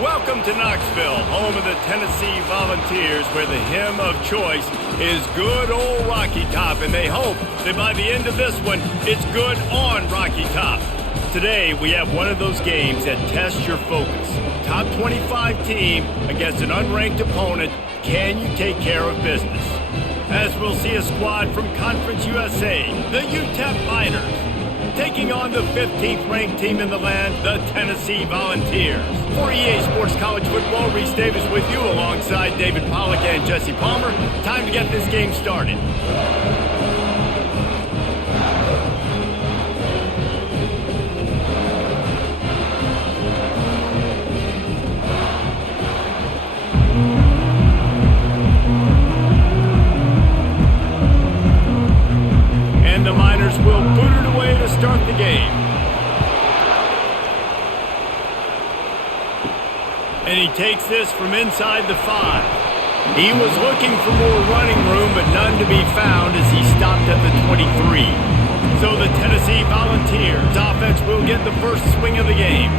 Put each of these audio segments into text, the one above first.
Welcome to Knoxville, home of the Tennessee Volunteers, where the hymn of choice is good old Rocky Top, and they hope that by the end of this one, it's good on Rocky Top. Today, we have one of those games that tests your focus. Top 25 team against an unranked opponent. Can you take care of business? As we'll see a squad from Conference USA, the UTEP Miners, taking on the 15th ranked team in the land, the Tennessee Volunteers. For EA Sports College Football, Reese Davis with you alongside David Pollack and Jesse Palmer. Time to get this game started. And the Miners will boot it away to start the game. And he takes this from inside the 5. He was looking for more running room, but none to be found as he stopped at the 23. So the Tennessee Volunteers offense will get the first swing of the game.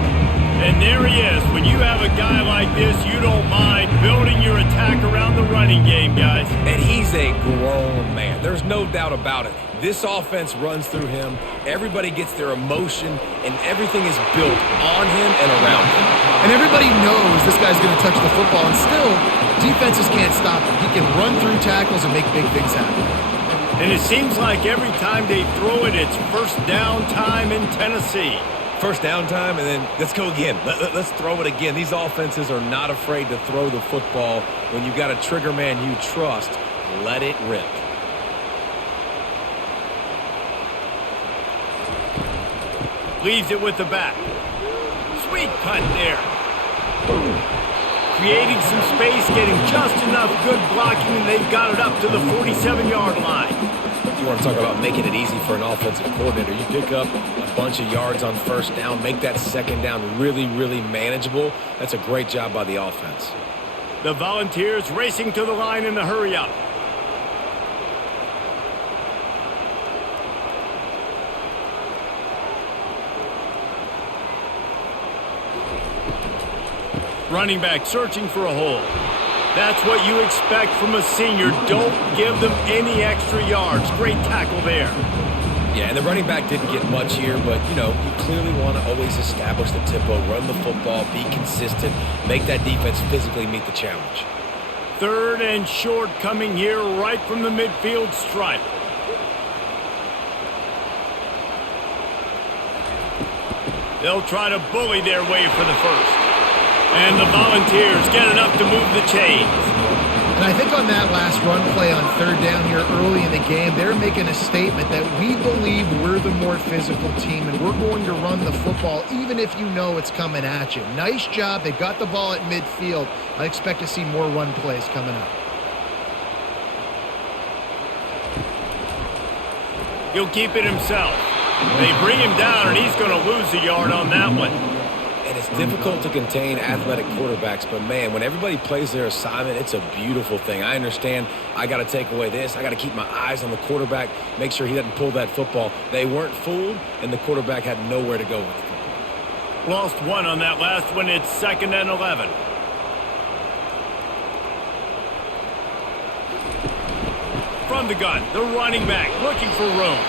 And there he is. When you have a guy like this, you don't mind building your attack around the running game, guys. And he's a grown man. There's no doubt about it. This offense runs through him. Everybody gets their emotion, and everything is built on him and around him. And everybody knows this guy's going to touch the football, and still, defenses can't stop him. He can run through tackles and make big things happen. And it seems like every time they throw it, it's first down time in Tennessee. First down time, and then let's go again. Let's throw it again. These offenses are not afraid to throw the football. When you've got a trigger man you trust, let it rip. Leaves it with the back. Sweet cut there. Creating some space, getting just enough good blocking, and they've got it up to the 47-yard line. You want to talk about making it easy for an offensive coordinator. You pick up a bunch of yards on first down, make that second down really, really manageable. That's a great job by the offense. The Volunteers racing to the line in the hurry-up. Running back searching for a hole. That's what you expect from a senior. Don't give them any extra yards. Great tackle there. Yeah, and the running back didn't get much here, but, you clearly want to always establish the tempo, run the football, be consistent, make that defense physically meet the challenge. 3rd and short coming here right from the midfield stripe. They'll try to bully their way for the first. And the Volunteers get enough to move the chains. And I think on that last run play on 3rd down here early in the game, they're making a statement that we believe we're the more physical team and we're going to run the football even if you know it's coming at you. Nice job. They got the ball at midfield. I expect to see more run plays coming up. He'll keep it himself. They bring him down, and he's going to lose a yard on that one. And it's difficult to contain athletic quarterbacks, but, man, when everybody plays their assignment, it's a beautiful thing. I understand I got to take away this. I got to keep my eyes on the quarterback, make sure he doesn't pull that football. They weren't fooled, and the quarterback had nowhere to go with the football. Lost one on that last one. It's 2nd and 11. From the gun, the running back looking for room.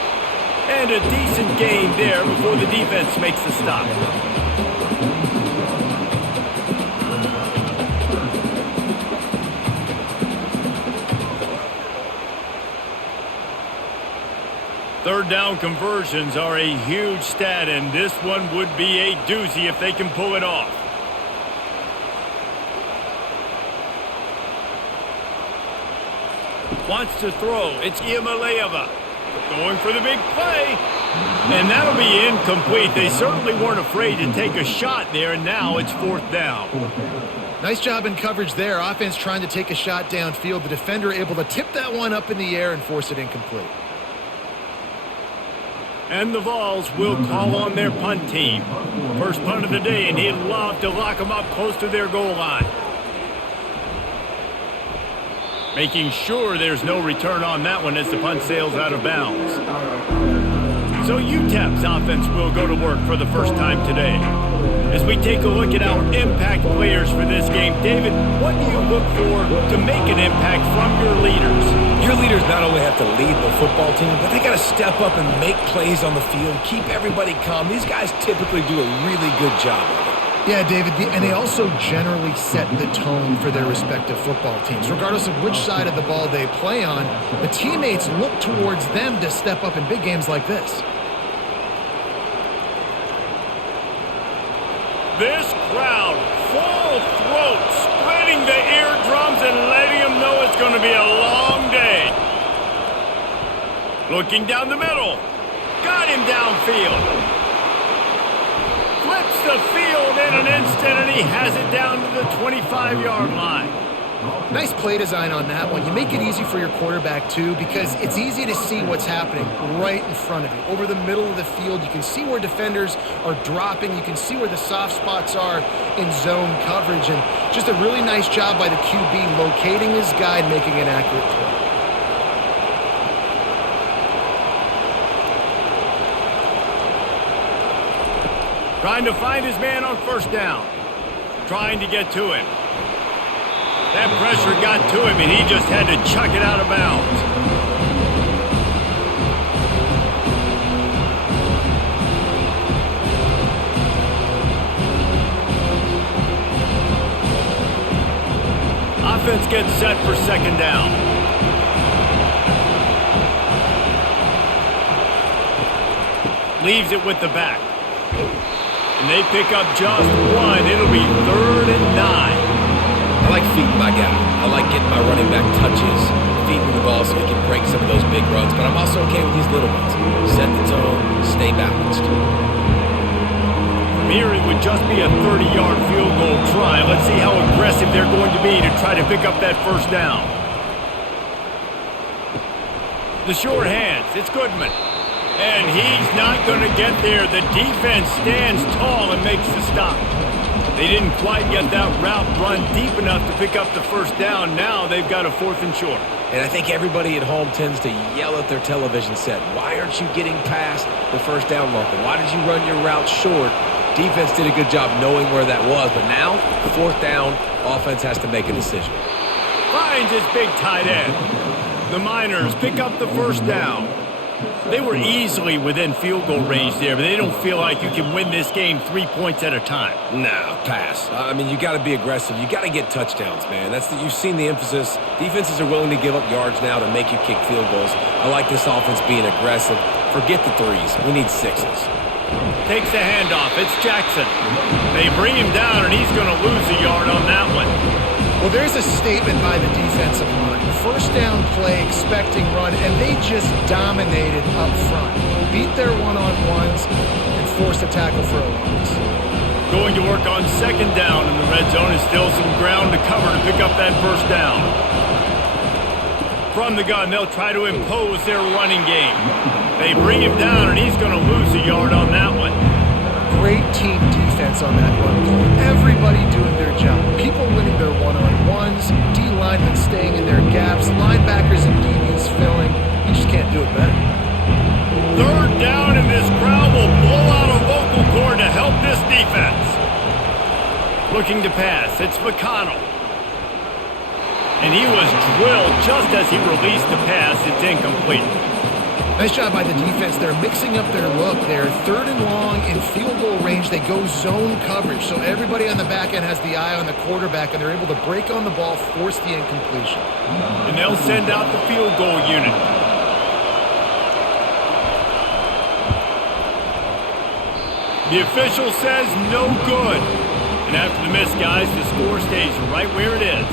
And a decent gain there before the defense makes the stop. Third down conversions are a huge stat, and this one would be a doozy if they can pull it off. Wants to throw. It's Iamaleava going for the big play. And that'll be incomplete. They certainly weren't afraid to take a shot there, and now it's 4th down. Nice job in coverage there. Offense trying to take a shot downfield. The defender able to tip that one up in the air and force it incomplete. And the Vols will call on their punt team. First punt of the day, and he'd love to lock them up close to their goal line. Making sure there's no return on that one as the punt sails out of bounds. So UTEP's offense will go to work for the first time today. As we take a look at our impact players for this game, David, what do you look for to make an impact from your leaders? Your leaders not only have to lead the football team, but they got to step up and make plays on the field, keep everybody calm. These guys typically do a really good job of it. Yeah, David, and they also generally set the tone for their respective football teams. Regardless of which side of the ball they play on, the teammates look towards them to step up in big games like this. This crowd, full throat, splitting the eardrums and letting them know it's going to be a long day. Looking down the middle. Got him downfield. Flips the field in an instant, and he has it down to the 25-yard line. Nice play design on that one. You make it easy for your quarterback, too, because it's easy to see what's happening right in front of you. Over the middle of the field, you can see where defenders are dropping. You can see where the soft spots are in zone coverage. And just a really nice job by the QB locating his guy and making an accurate play. Trying to find his man on first down. Trying to get to him. That pressure got to him, and he just had to chuck it out of bounds. Offense gets set for second down. Leaves it with the back. And they pick up just one. It'll be 3rd and 9. I like feeding my guy. I like getting my running back touches, feeding the ball so he can break some of those big runs. But I'm also okay with these little ones. Set the tone, stay balanced. From here, it would just be a 30-yard field goal try. Let's see how aggressive they're going to be to try to pick up that first down. The short hands. It's Goodman. And he's not going to get there. The defense stands tall and makes the stop. They didn't quite get that route run deep enough to pick up the first down. Now they've got a 4th and short. And I think everybody at home tends to yell at their television set, why aren't you getting past the first down marker? Why did you run your route short? Defense did a good job knowing where that was. But now, 4th down, offense has to make a decision. Finds his big tight end. The Miners pick up the first down. They were easily within field goal range there, but they don't feel like you can win this game 3 points at a time. No, pass. I mean, you got to be aggressive. You got to get touchdowns, man. You've seen the emphasis. Defenses are willing to give up yards now to make you kick field goals. I like this offense being aggressive. Forget the 3s. We need 6s. Takes the handoff. It's Jackson. They bring him down, and he's going to lose a yard on that one. Well, there's a statement by the defensive line. First down play, expecting run, and they just dominated up front. Beat their one-on-ones and forced a tackle for a loss. Going to work on second down in the red zone. Is still some ground to cover to pick up that first down. From the gun, they'll try to impose their running game. They bring him down, and he's going to lose a yard on that one. Great team defense on that run play. Everybody doing their job. People winning their one-on-ones, D-linemen staying in their gaps, linebackers and DBs filling. You just can't do it better. 3rd down, and this crowd will blow out a vocal cord to help this defense. Looking to pass. It's McConnell. And he was drilled just as he released the pass. It's incomplete. Nice job by the defense. They're mixing up their look. They're 3rd and long in field goal range. They go zone coverage, so everybody on the back end has the eye on the quarterback, and they're able to break on the ball, force the incompletion. And they'll send out the field goal unit. The official says no good. And after the miss, guys, the score stays right where it is.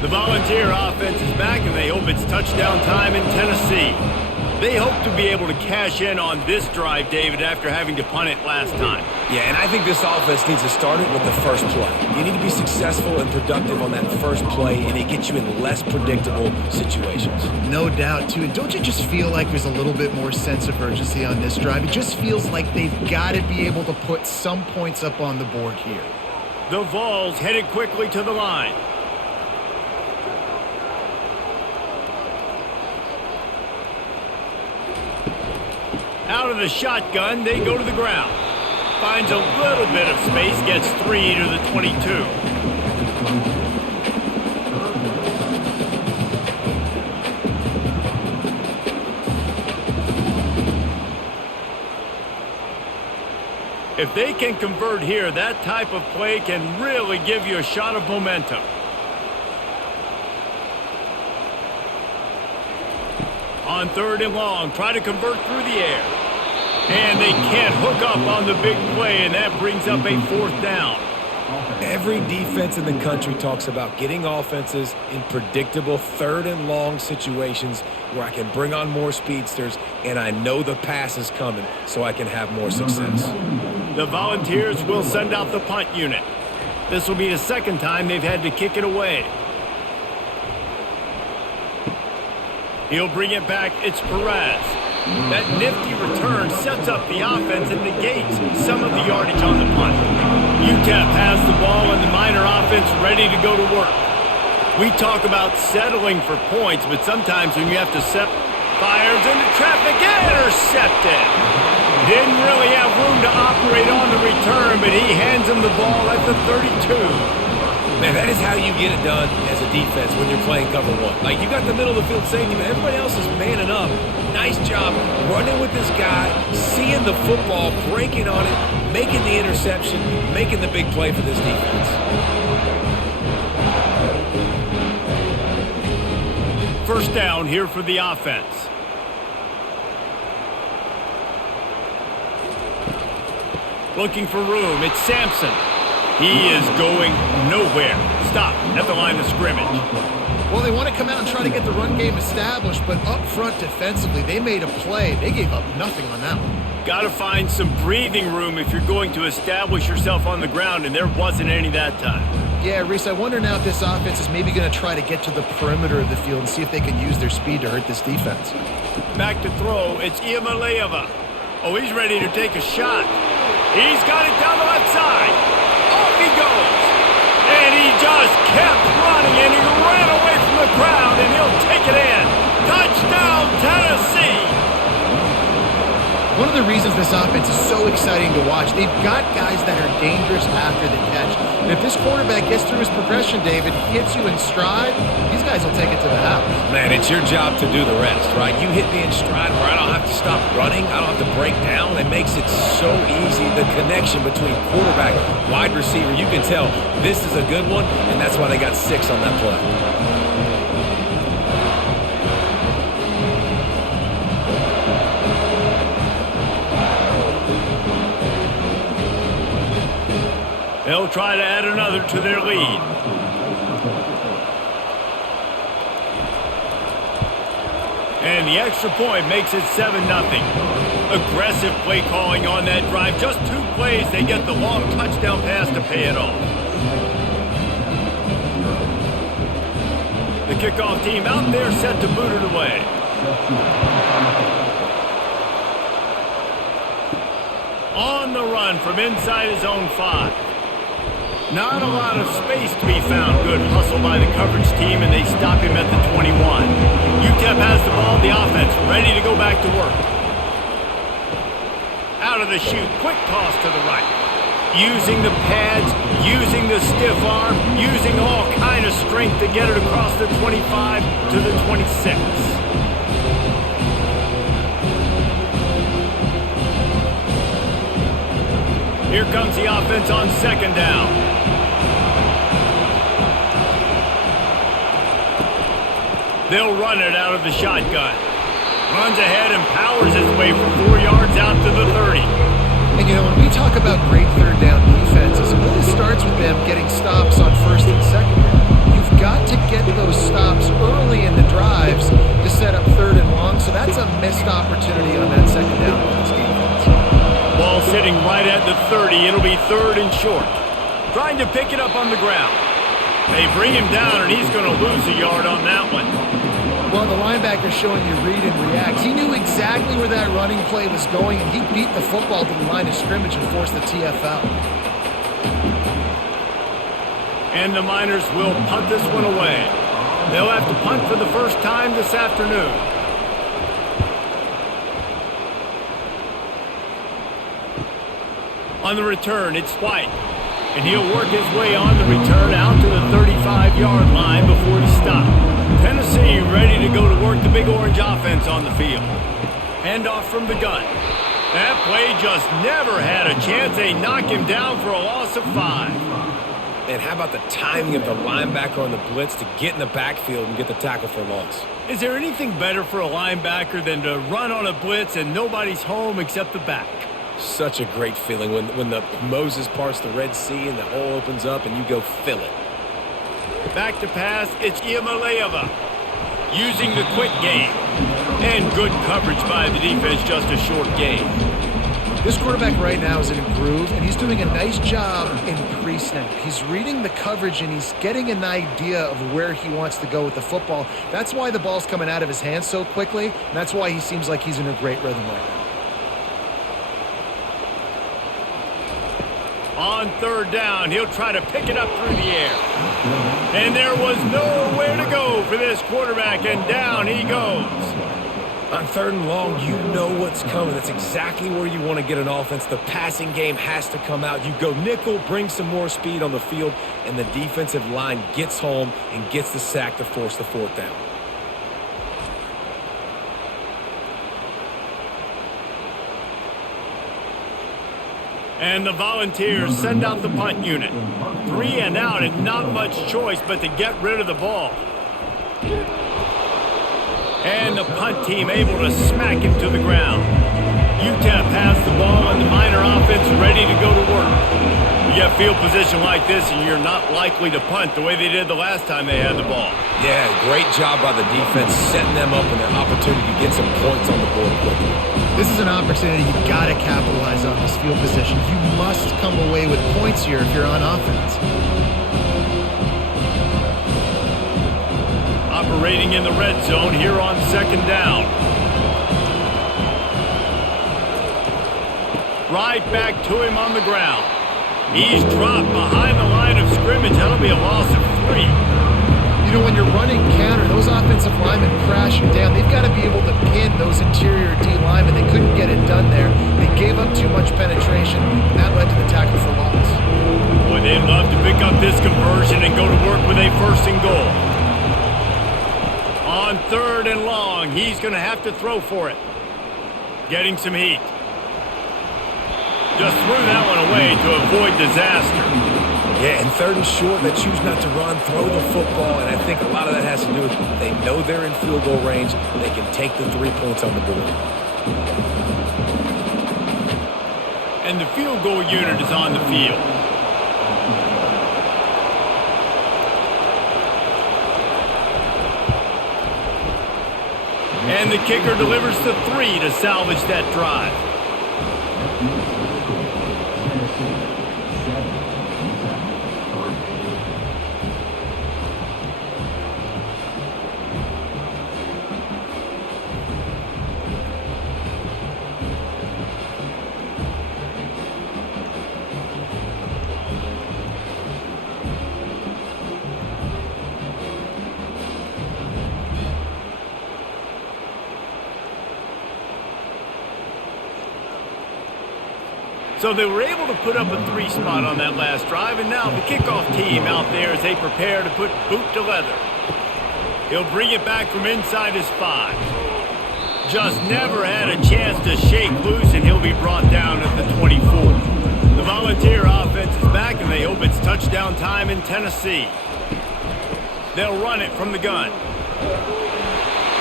The Volunteer offense is back, and they hope it's touchdown time in Tennessee. They hope to be able to cash in on this drive, David, after having to punt it last time. Yeah, and I think this offense needs to start it with the first play. You need to be successful and productive on that first play, and it gets you in less predictable situations. No doubt, too. And don't you just feel like there's a little bit more sense of urgency on this drive? It just feels like they've got to be able to put some points up on the board here. The Vols headed quickly to the line. Out of the shotgun, they go to the ground. Finds a little bit of space, gets 3 to the 22. If they can convert here, that type of play can really give you a shot of momentum. On 3rd and long, try to convert through the air. And they can't hook up on the big play, and that brings up a 4th down. Every defense in the country talks about getting offenses in predictable 3rd and long situations where I can bring on more speedsters and I know the pass is coming so I can have more success. The Volunteers will send out the punt unit. This will be the 2nd time they've had to kick it away. He'll bring it back. It's Perez. That nifty return sets up the offense and negates some of the yardage on the punt. UTEP has the ball and the Miner offense ready to go to work. We talk about settling for points, but sometimes when you have to set, fires into traffic, intercepted. Didn't really have room to operate on the return, but he hands him the ball at the 32. Man, that is how you get it done as a defense when you're playing cover 1. Like, you got the middle of the field safety, but everybody else is manning up. Nice job running with this guy, seeing the football, breaking on it, making the interception, making the big play for this defense. First down here for the offense. Looking for room. It's Sampson. He is going nowhere. Stop at the line of scrimmage. Well, they want to come out and try to get the run game established, but up front defensively, they made a play. They gave up nothing on that one. Got to find some breathing room if you're going to establish yourself on the ground, and there wasn't any that time. Yeah, Reese, I wonder now if this offense is maybe going to try to get to the perimeter of the field and see if they can use their speed to hurt this defense. Back to throw. It's Iamaleava. Oh, he's ready to take a shot. He's got it down the left side. Off he goes. And he just kept running, and he ran away from the crowd, and he'll take it in. Touchdown, Tennessee. One of the reasons this offense is so exciting to watch, they've got guys that are dangerous after the catch. And if this quarterback gets through his progression, David, hits you in stride, these guys will take it to the house. Man, it's your job to do the rest, right? You hit me in stride where I don't have to stop running. I don't have to break down. It makes it so easy. The connection between quarterback, wide receiver, you can tell this is a good one, and that's why they got 6 on that play. They'll try to add another to their lead. And the extra point makes it 7-0. Aggressive play calling on that drive. Just 2 plays, they get the long touchdown pass to pay it off. The kickoff team out there set to boot it away. On the run from inside his own 5. Not a lot of space to be found. Good hustle by the coverage team, and they stop him at the 21. UTEP has the ball, the offense ready to go back to work. Out of the chute, quick toss to the right. Using the pads, using the stiff arm, using all kind of strength to get it across the 25 to the 26. Here comes the offense on 2nd down. They'll run it out of the shotgun. Runs ahead and powers his way for 4 yards out to the 30. And, you know, when we talk about great 3rd down defenses, it really starts with them getting stops on 1st and 2nd down. You've got to get those stops early in the drives to set up 3rd and long, so that's a missed it'll be 3rd and short. Trying to pick it up on the ground. They bring him down, and he's going to lose a yard on that one. Well, the linebacker's showing you read and react. He knew exactly where that running play was going, and he beat the football to the line of scrimmage and forced the TFL. And the Miners will punt this one away. They'll have to punt for the first time this afternoon. On the return, it's White. And he'll work his way on the return out to the 35-yard line before he's stopped. Tennessee ready to go to work the Big Orange offense on the field. Handoff from the gun. That play just never had a chance. They knock him down for a loss of 5. And how about the timing of the linebacker on the blitz to get in the backfield and get the tackle for loss? Is there anything better for a linebacker than to run on a blitz and nobody's home except the back? Such a great feeling when the Moses parts the Red Sea and the hole opens up and you go fill it. Back to pass, it's Iamaleava using the quick game. And good coverage by the defense, just a short gain. This quarterback right now is in a groove, and he's doing a nice job in pre-snap. He's reading the coverage, and he's getting an idea of where he wants to go with the football. That's why the ball's coming out of his hands so quickly, and that's why he seems like he's in a great rhythm right now. On 3rd down, he'll try to pick it up through the air. And there was nowhere to go for this quarterback, and down he goes. On 3rd and long, you know what's coming. That's exactly where you want to get an offense. The passing game has to come out. You go nickel, bring some more speed on the field, and the defensive line gets home and gets the sack to force the 4th down. And the Volunteers send out the punt unit. 3 and out, and not much choice but to get rid of the ball. And the punt team able to smack him to the ground. UTEP has the ball, and the Miner offense ready to go to work. You get field position like this, and you're not likely to punt the way they did the last time they had the ball. Yeah, great job by the defense setting them up with an opportunity to get some points on the board quickly. This is an opportunity you've got to capitalize on this field position. You must come away with points here if you're on offense. Operating in the red zone here on 2nd down. Right back to him on the ground. He's dropped behind the line of scrimmage. That'll be a loss of 3. You know, when you're running counter, those offensive linemen crashing down, they've got to be able to pin those interior D linemen. They couldn't get it done there. They gave up too much penetration, and that led to the tackle for loss. Boy, they'd love to pick up this conversion and go to work with a 1st and goal. On 3rd and long, he's going to have to throw for it. Getting some heat. Just threw that one away to avoid disaster. Yeah, and 3rd and short, they choose not to run, throw the football, and I think a lot of that has to do with they know they're in field goal range. They can take the 3 points on the board. And the field goal unit is on the field. And the kicker delivers the 3 to salvage that drive. So they were able to put up a 3 spot on that last drive, and now the kickoff team out there as they prepare to put boot to leather. He'll bring it back from inside his 5. Just never had a chance to shake loose, and he'll be brought down at the 24. The Volunteer offense is back, and they hope it's touchdown time in Tennessee. They'll run it from the gun.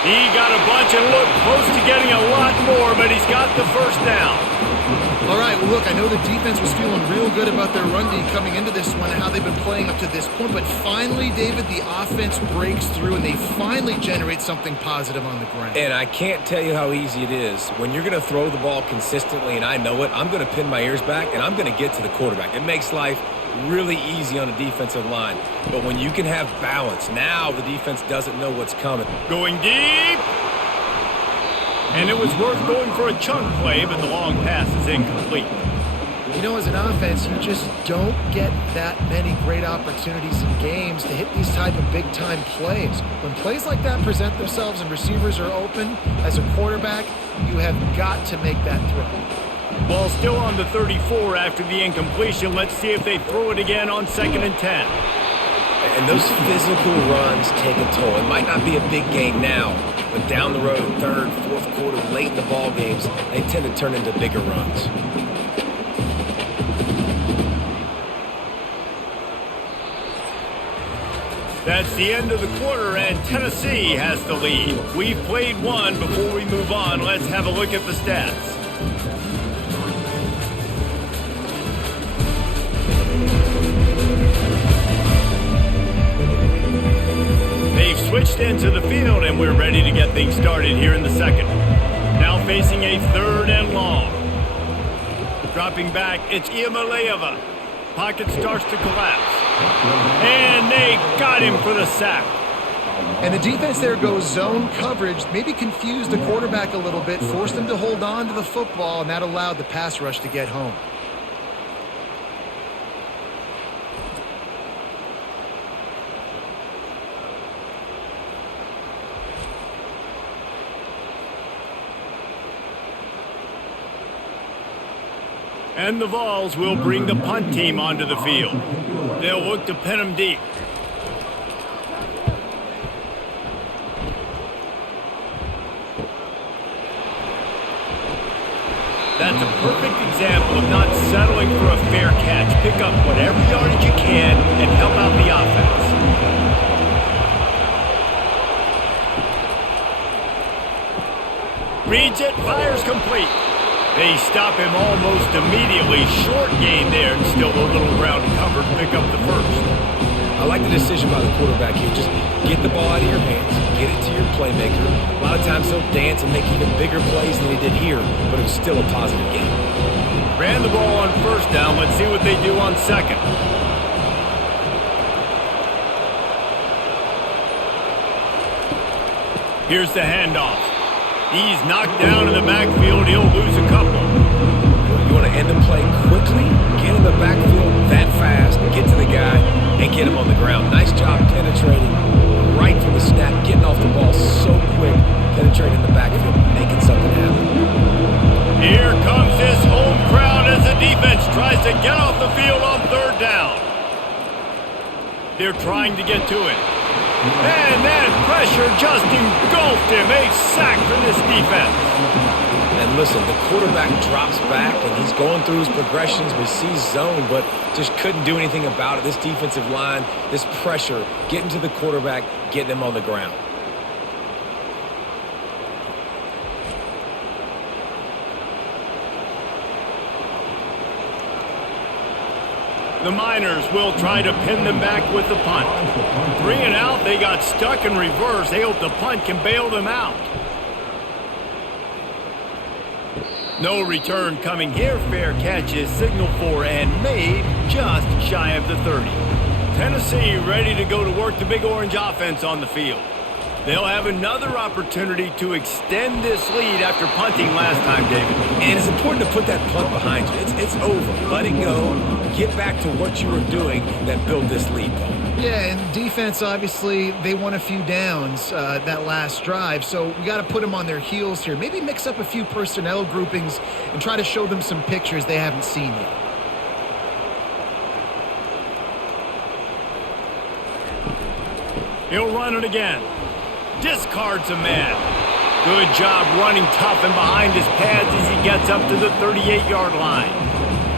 He got a bunch and looked close to getting a lot more, but he's got the 1st down. All right, well, look, I know the defense was feeling real good about their run D coming into this one and how they've been playing up to this point, but finally, David, the offense breaks through and they finally generate something positive on the ground. And I can't tell you how easy it is. When you're going to throw the ball consistently, and I know it, I'm going to pin my ears back and I'm going to get to the quarterback. It makes life really easy on a defensive line. But when you can have balance, now the defense doesn't know what's coming. Going deep. And it was worth going for a chunk play, but the long pass is incomplete. You know, as an offense, you just don't get that many great opportunities in games to hit these type of big-time plays. When plays like that present themselves and receivers are open, as a quarterback, you have got to make that throw. Ball still on the 34 after the incompletion. Let's see if they throw it again on 2nd and 10. And those physical runs take a toll. It might not be a big gain now, but down the road, 3rd, 4th quarter, late in the ball games, they tend to turn into bigger runs. That's the end of the quarter, and Tennessee has the lead. We've played one. Before we move on, let's have a look at the stats. They've switched into the field, and we're ready to get things started here in the second. Now facing a 3rd and long. Dropping back, it's Iamaleava. Pocket starts to collapse. And they got him for the sack. And the defense there goes zone coverage, maybe confused the quarterback a little bit, forced him to hold on to the football, and that allowed the pass rush to get home. And the Vols will bring the punt team onto the field. They'll look to pin them deep. That's a perfect example of not settling for a fair catch. Pick up whatever yardage you can and help out the offense. Reads it, fires complete. They stop him almost immediately. Short gain there, and still a little ground covered. Pick up the first. I like the decision by the quarterback here. Just get the ball out of your hands, get it to your playmaker. A lot of times he'll dance and make even bigger plays than he did here, but it was still a positive game. Ran the ball on 1st down. Let's see what they do on 2nd. Here's the handoff. He's knocked down in the backfield. He'll lose a couple. You want to end the play quickly, get in the backfield that fast, get to the guy, and get him on the ground. Nice job penetrating right from the snap, getting off the ball so quick, penetrating the backfield, making something happen. Here comes his home crowd as the defense tries to get off the field on 3rd down. They're trying to get to it. And that pressure just engulfed him. A sack for this defense. And listen, the quarterback drops back, and he's going through his progressions. We see zone, but just couldn't do anything about it. This defensive line, this pressure, getting to the quarterback, getting him on the ground. The Miners will try to pin them back with the punt. 3 and out, they got stuck in reverse. They hope the punt can bail them out. No return coming here. Fair catch is signaled for and made just shy of the 30. Tennessee ready to go to work the Big Orange offense on the field. They'll have another opportunity to extend this lead after punting last time, David. And it's important to put that punt behind you. It's over. Let it go. Get back to what you were doing that built this lead. Yeah, and defense, obviously, they won a few downs that last drive, so we got to put them on their heels here. Maybe mix up a few personnel groupings and try to show them some pictures they haven't seen yet. He'll run it again. Discards a man. Good job running tough and behind his pads as he gets up to the 38-yard line.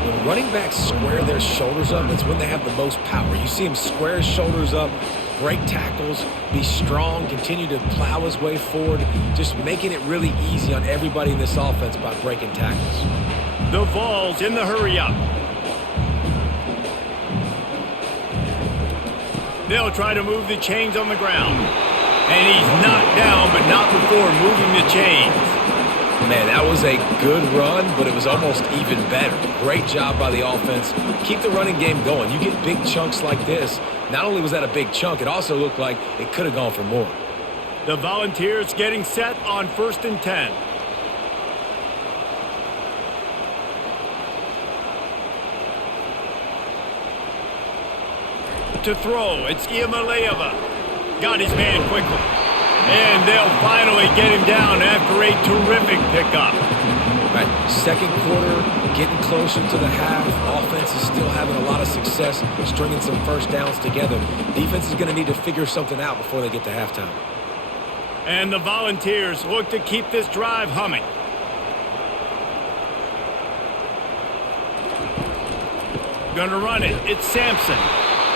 When running backs square their shoulders up, that's when they have the most power. You see him square his shoulders up, break tackles, be strong, continue to plow his way forward, just making it really easy on everybody in this offense by breaking tackles. The Vols in the hurry-up. They'll try to move the chains on the ground. And he's knocked down, but not before moving the chains. Man, that was a good run, but it was almost even better. Great job by the offense. Keep the running game going. You get big chunks like this. Not only was that a big chunk, it also looked like it could have gone for more. The Volunteers getting set on 1st and 10. To throw, it's Iamaleava. Got his man quickly. And they'll finally get him down after a terrific pickup. Right, second quarter, getting closer to the half. Offense is still having a lot of success stringing some first downs together. Defense is going to need to figure something out before they get to halftime. And the Volunteers look to keep this drive humming. Gonna run it. It's Sampson.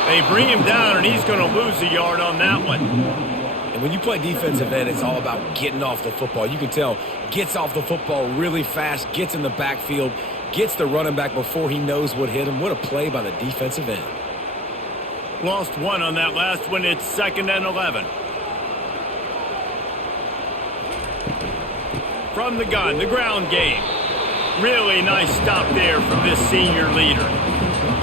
They bring him down, and he's going to lose a yard on that one. And when you play defensive end, it's all about getting off the football. You can tell, gets off the football really fast, gets in the backfield, gets the running back before he knows what hit him. What a play by the defensive end. Lost one on that last one. It's 2nd and 11. From the gun, the ground game. Really nice stop there from this senior leader.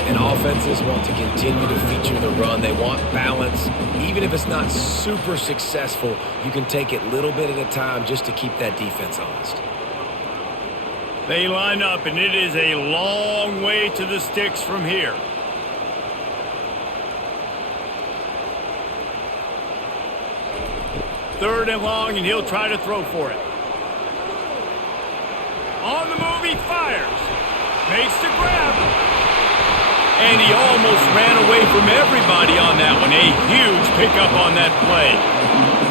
And offenses want to continue to feature the run. They want balance. Even if it's not super successful, you can take it little bit at a time just to keep that defense honest. They line up, and it is a long way to the sticks from here. Third and long, and he'll try to throw for it. On the move, he fires. Makes the grab. And he almost ran away from everybody on that one. A huge pickup on that play.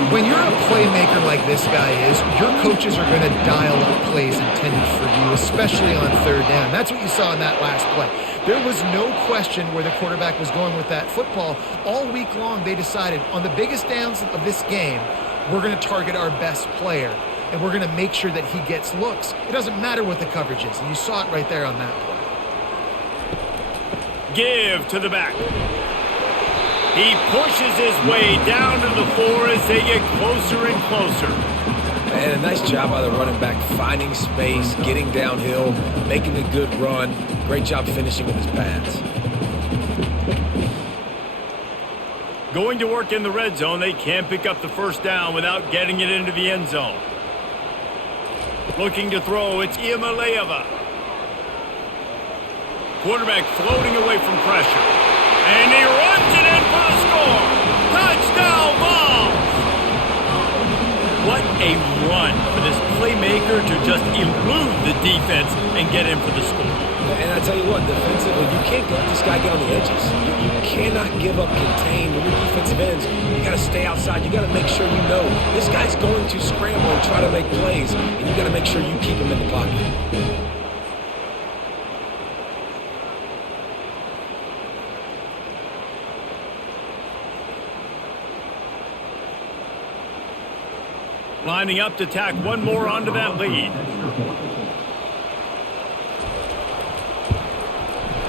When you're a playmaker like this guy is, your coaches are going to dial up plays intended for you, especially on 3rd down. That's what you saw in that last play. There was no question where the quarterback was going with that football. All week long, they decided on the biggest downs of this game, we're going to target our best player, and we're going to make sure that he gets looks. It doesn't matter what the coverage is, and you saw it right there on that play. Give to the back. He pushes his way down to the 4 as they get closer and closer. And a nice job by the running back, finding space, getting downhill, making a good run. Great job finishing with his pads. Going to work in the red zone, they can't pick up the first down without getting it into the end zone. Looking to throw, it's Iamaleava. Quarterback floating away from pressure. And he runs it in for the score. Touchdown, Vols! What a run for this playmaker to just elude the defense and get in for the score. And I tell you what, defensively, you can't let this guy get on the edges. You cannot give up contain. When you're defensive ends, you got to stay outside. You got to make sure you know this guy's going to scramble and try to make plays, and you got to make sure you keep him in the pocket. Lining up to tack one more onto that lead.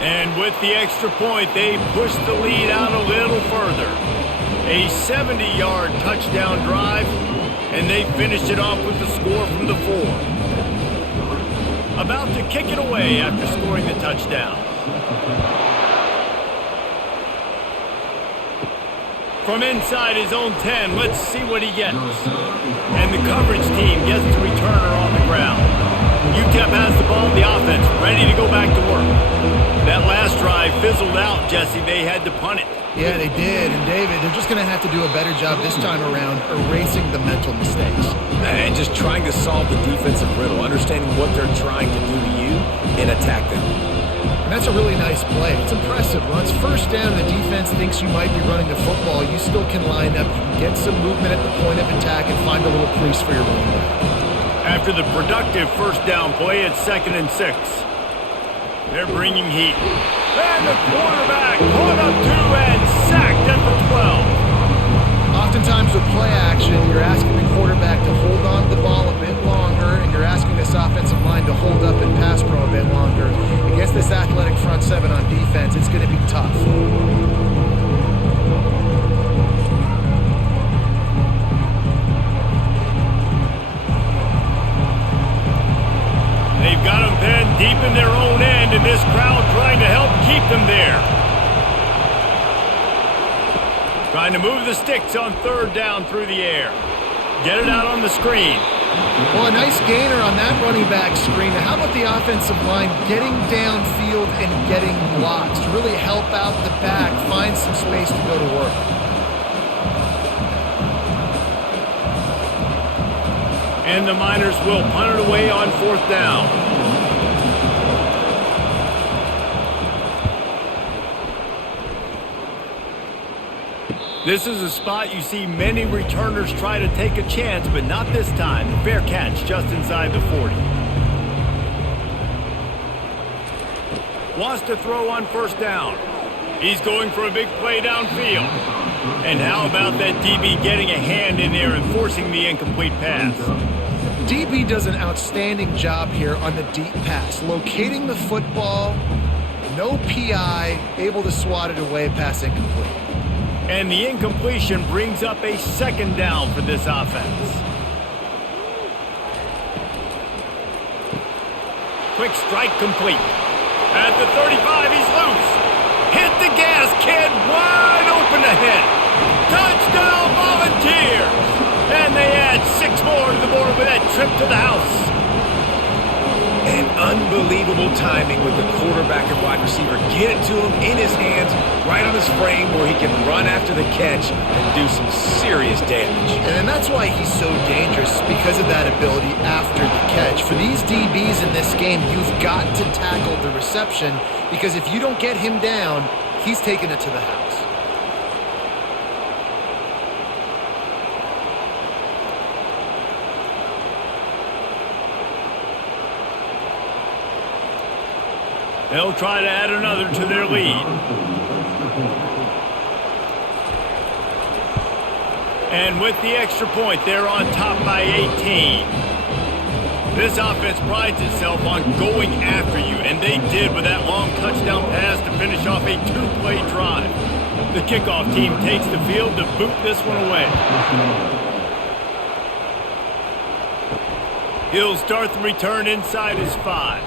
And with the extra point, they push the lead out a little further. A 70-yard touchdown drive, and they finished it off with the score from the 4. About to kick it away after scoring the touchdown. From inside his own 10, let's see what he gets. And the coverage team gets the returner on the ground. UTEP has the ball, the offense ready to go back to work. That last drive fizzled out, Jesse. They had to punt it. Yeah, they did. And, David, they're just going to have to do a better job this time around erasing the mental mistakes. And just trying to solve the defensive riddle, understanding what they're trying to do to you and attack them. And that's a really nice play. It's impressive. Once first down, the defense thinks you might be running the football. You still can line up. You can get some movement at the point of attack and find a little crease for your running back. After the productive first down play, it's 2nd and 6. They're bringing heat. And the quarterback caught up 2 and sacked at the 12. Oftentimes with play action, you're asking the quarterback to hold on to the ball a bit longer, and you're asking a this offensive line to hold up and pass pro a bit longer. Against this athletic front seven on defense, it's going to be tough. They've got them pinned deep in their own end, and this crowd trying to help keep them there. Trying to move the sticks on third down through the air. Get it out on the screen. Well, a nice gainer on that running back screen. How about the offensive line getting downfield and getting blocks to really help out the back, find some space to go to work? And the Miners will punt it away on fourth down. This is a spot you see many returners try to take a chance, but not this time. Fair catch just inside the 40. Wants to throw on first down. He's going for a big play downfield. And how about that DB getting a hand in there and forcing the incomplete pass? DB does an outstanding job here on the deep pass, locating the football, no PI, able to swat it away, pass incomplete. And the incompletion brings up a second down for this offense. Quick strike complete. At the 35, he's loose. Hit the gas, kid, wide open ahead. Touchdown Volunteers! And they add 6 more to the board with that trip to the house. And unbelievable timing with the quarterback and wide receiver. Get it to him in his hands, right on his frame where he can run after the catch and do some serious damage. And then that's why he's so dangerous, because of that ability after the catch. For these DBs in this game, you've got to tackle the reception, because if you don't get him down, he's taking it to the house. They'll try to add another to their lead. And with the extra point, they're on top by 18. This offense prides itself on going after you, and they did with that long touchdown pass to finish off a 2-play drive. The kickoff team takes the field to boot this one away. He'll start the return inside his 5.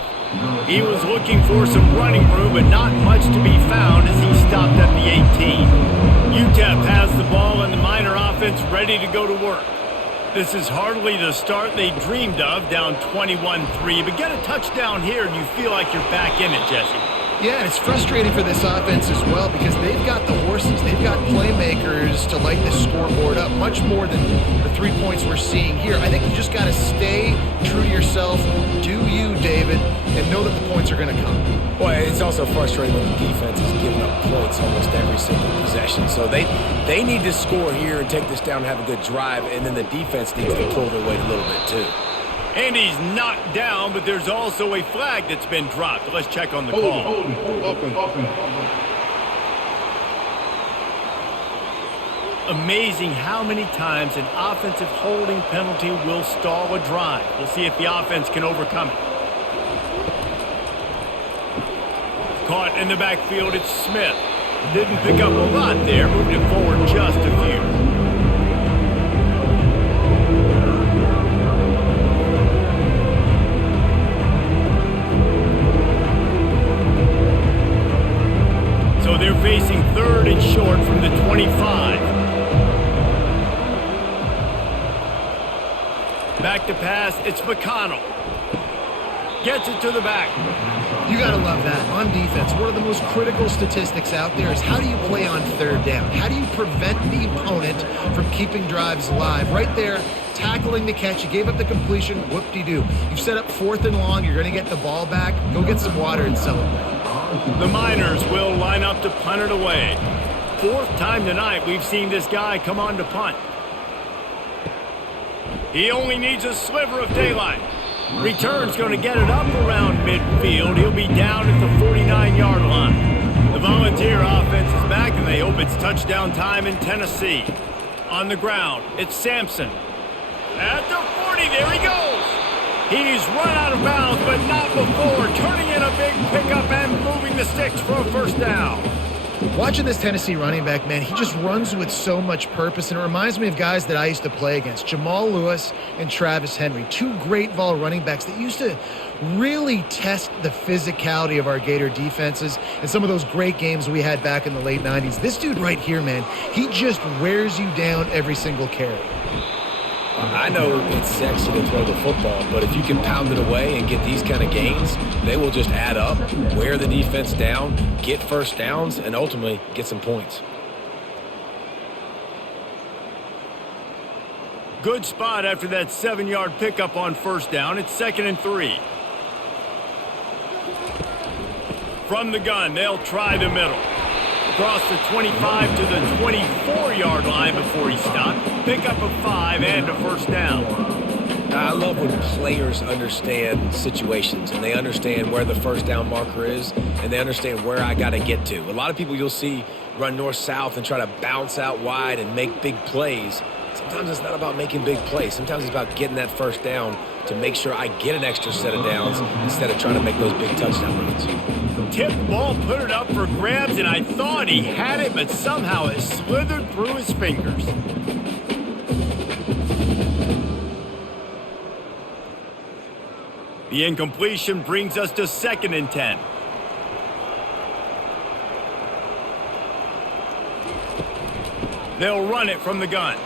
He was looking for some running room, but not much to be found as he stopped at the 18. UTEP has the ball and the Miner offense ready to go to work. This is hardly the start they dreamed of, down 21-3, but get a touchdown here and you feel like you're back in it, Jesse. Yeah, and it's frustrating for this offense as well, because they've got the horses. They've got playmakers to light this scoreboard up, much more than the 3 points we're seeing here. I think you just got to stay true to yourself, do you, David, and know that the points are going to come. Boy, it's also frustrating when the defense is giving up points almost every single possession. So they need to score here and take this down and have a good drive, and then the defense needs to pull their weight a little bit too. And he's knocked down, but there's also a flag that's been dropped. Let's check on the call. Amazing how many times an offensive holding penalty will stall a drive. We'll see if the offense can overcome it. Caught in the backfield, it's Smith. Didn't pick up a lot there, moved it forward just a few. So they're facing third and short from the 25. Back to pass, it's McConnell. Gets it to the back. You got to love that. On defense, one of the most critical statistics out there is how do you play on third down? How do you prevent the opponent from keeping drives alive? Right there, tackling the catch. You gave up the completion. Whoop-de-doo. You've set up 4th and long. You're going to get the ball back. Go get some water and celebrate. The Miners will line up to punt it away. 4th time tonight we've seen this guy come on to punt. He only needs a sliver of daylight. Return's going to get it up around midfield. He'll be down at the 49-yard line. The Volunteer offense is back, and they hope it's touchdown time in Tennessee. On the ground, it's Sampson. At the 40, there he goes. He's run out of bounds, but not before turning in a big pickup and moving the sticks for a first down. Watching this Tennessee running back, man, he just runs with so much purpose, and it reminds me of guys that I used to play against, Jamal Lewis and Travis Henry, two great vol running backs that used to really test the physicality of our Gator defenses and some of those great games we had back in the late 90s. This dude right here, man, he just wears you down every single carry. I know it's sexy to throw the football, but if you can pound it away and get these kind of gains, they will just add up, wear the defense down, get first downs, and ultimately get some points. Good spot after that 7-yard pickup on first down. It's 2nd and 3. From the gun, they'll try the middle. Across the 25 to the 24-yard line before he stopped. Pickup of 5 and a first down. I love when players understand situations and they understand where the first down marker is and they understand where I got to get to. A lot of people you'll see run north-south and try to bounce out wide and make big plays. Sometimes it's not about making big plays. Sometimes it's about getting that first down to make sure I get an extra set of downs instead of trying to make those big touchdown runs. Tipped ball, put it up for grabs, and I thought he had it, but somehow it slithered through his fingers. The incompletion brings us to 2nd and 10. They'll run it from the gun.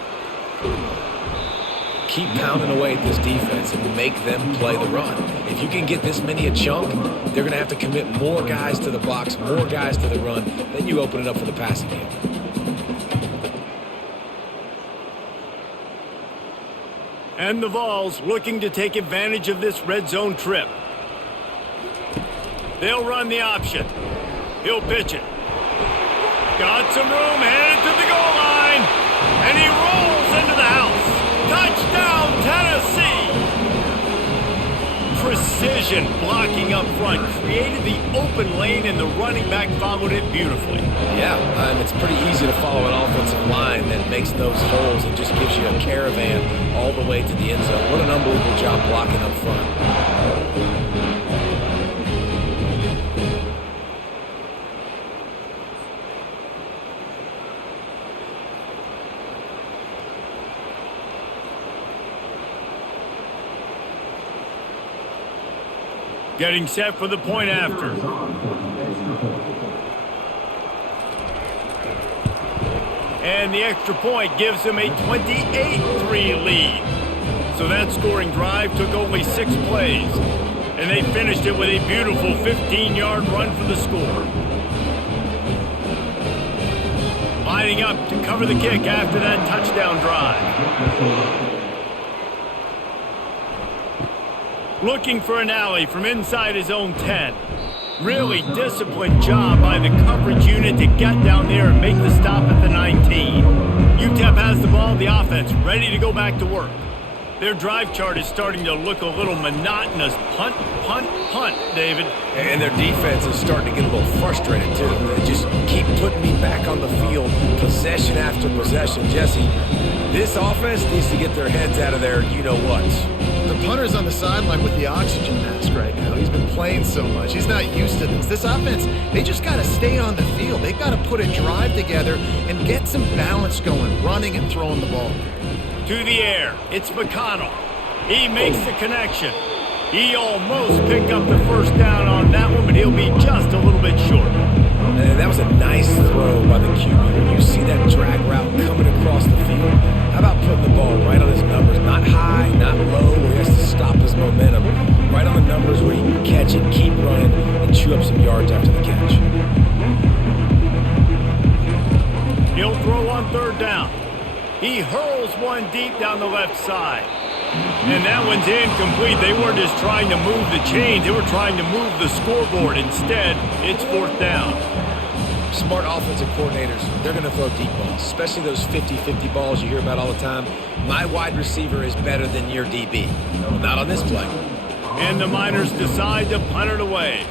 Keep pounding away at this defense and make them play the run. If you can get this many a chunk, they're going to have to commit more guys to the box, more guys to the run. Then you open it up for the passing game. And the Vols looking to take advantage of this red zone trip. They'll run the option. He'll pitch it. Got some room, headed to the goal line. And he rolls into the house. Touchdown, Tennessee! Precision blocking up front created the open lane, and the running back followed it beautifully. Yeah, it's pretty easy to follow an offensive line that makes those holes and just gives you a caravan all the way to the end zone. What an unbelievable job blocking up front. Getting set for the point after. And the extra point gives them a 28-3 lead. So that scoring drive took only 6 plays. And they finished it with a beautiful 15-yard run for the score. Lining up to cover the kick after that touchdown drive. Looking for an alley from inside his own 10. Really disciplined job by the coverage unit to get down there and make the stop at the 19. UTEP has the ball, the offense ready to go back to work. Their drive chart is starting to look a little monotonous. Punt, punt, punt, David. And their defense is starting to get a little frustrated, too. They just keep putting me back on the field, possession after possession. Jesse, this offense needs to get their heads out of their you-know-whats. The punter's on the sideline with the oxygen mask right now. He's been playing so much. He's not used to this. This offense, they just got to stay on the field. They got to put a drive together and get some balance going, running and throwing the ball. To the air, it's McConnell. He makes the connection. He almost picked up the first down on that one, but he'll be just a little bit short. That was a nice throw by the QB. When you see that drag route coming across the field, how about putting the ball right on his numbers? Not high, not low, where he has to stop his momentum. Right on the numbers where he can catch it, keep running, and chew up some yards after the catch. He'll throw on third down. He hurls one deep down the left side. And that one's incomplete. They weren't just trying to move the chains. They were trying to move the scoreboard. Instead, it's fourth down. Smart offensive coordinators, they're going to throw deep balls, especially those 50-50 balls you hear about all the time. My wide receiver is better than your DB. Well, not on this play. And the Miners decide to punt it away.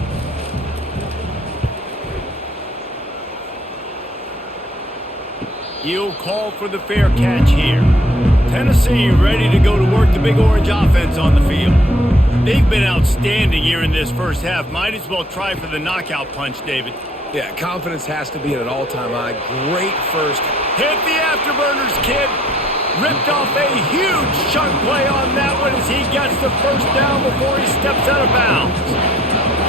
He'll call for the fair catch here. Tennessee ready to go to work, the Big Orange offense on the field. They've been outstanding here in this first half. Might as well try for the knockout punch, David. Yeah, confidence has to be at an all-time high. Great first. Hit the afterburners, kid. Ripped off a huge chunk play on that one as he gets the first down before he steps out of bounds.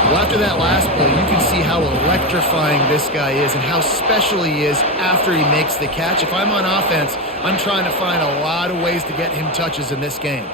Well, after that last play, you can see how electrifying this guy is and how special he is after he makes the catch. If I'm on offense, I'm trying to find a lot of ways to get him touches in this game.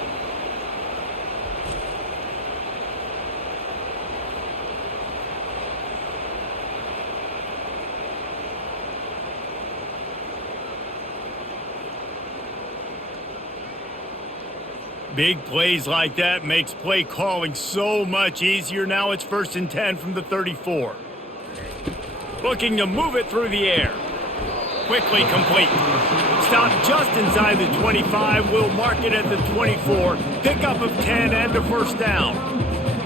Big plays like that makes play calling so much easier. Now it's 1st and 10 from the 34. Looking to move it through the air. Quickly complete. Stop just inside the 25. We'll mark it at the 24. Pickup of 10 and a first down.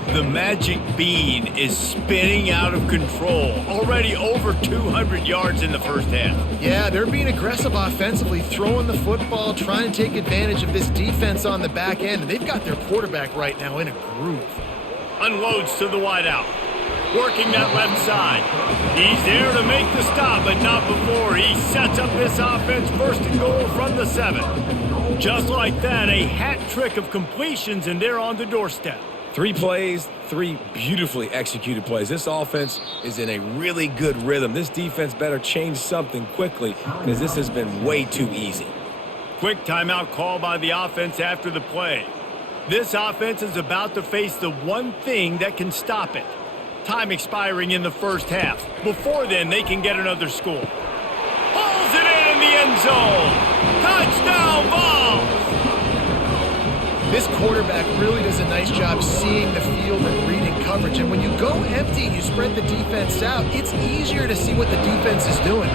The magic bean is spinning out of control. Already over 200 yards in the first half. Yeah, they're being aggressive offensively, throwing the football, trying to take advantage of this defense on the back end. And they've got their quarterback right now in a groove. Unloads to the wideout. Working that left side. He's there to make the stop, but not before. He sets up this offense 1st and goal from the 7. Just like that, a hat trick of completions, and they're on the doorstep. 3 plays, 3 beautifully executed plays. This offense is in a really good rhythm. This defense better change something quickly because this has been way too easy. Quick timeout call by the offense after the play. This offense is about to face the one thing that can stop it. Time expiring in the first half. Before then, they can get another score. Pulls it in the end zone. Touchdown ball. This quarterback really does a nice job seeing the field and reading coverage. And when you go empty and you spread the defense out, it's easier to see what the defense is doing.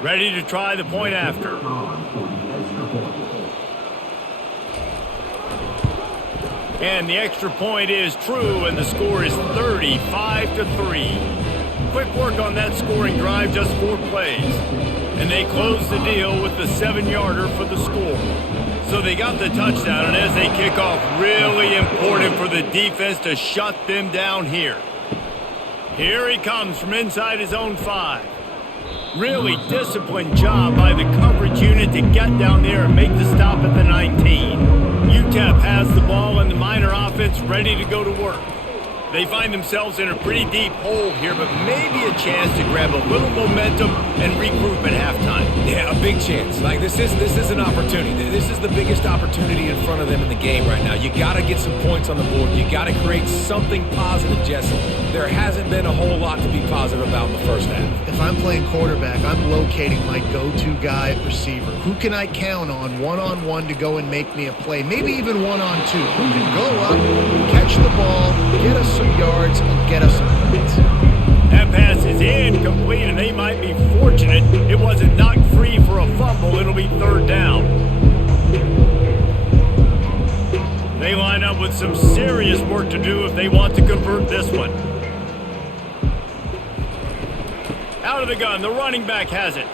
Ready to try the point after. And the extra point is true, and the score is 35-3. Quick work on that scoring drive, just 4 plays. And they close the deal with the 7-yarder for the score. So they got the touchdown, and as they kick off, really important for the defense to shut them down here. Here he comes from inside his own 5. Really disciplined job by the coverage unit to get down there and make the stop at the 19. UTEP has the ball and the Miner offense ready to go to work. They find themselves in a pretty deep hole here, but maybe a chance to grab a little momentum and regroup at halftime. Yeah, a big chance. Like this is an opportunity. This is the biggest opportunity in front of them in the game right now. You got to get some points on the board. You got to create something positive, Jesse. There hasn't been a whole lot to be positive about in the first half. If I'm playing quarterback, I'm locating my go-to guy at receiver. Who can I count on one-on-one to go and make me a play? Maybe even one-on-two. Who can go up, catch the ball, get us some yards, and get us some points. That pass is incomplete, and they might be fortunate it wasn't knocked free for a fumble. It'll be 3rd down. They line up with some serious work to do if they want to convert this one. Out of the gun, the running back has it.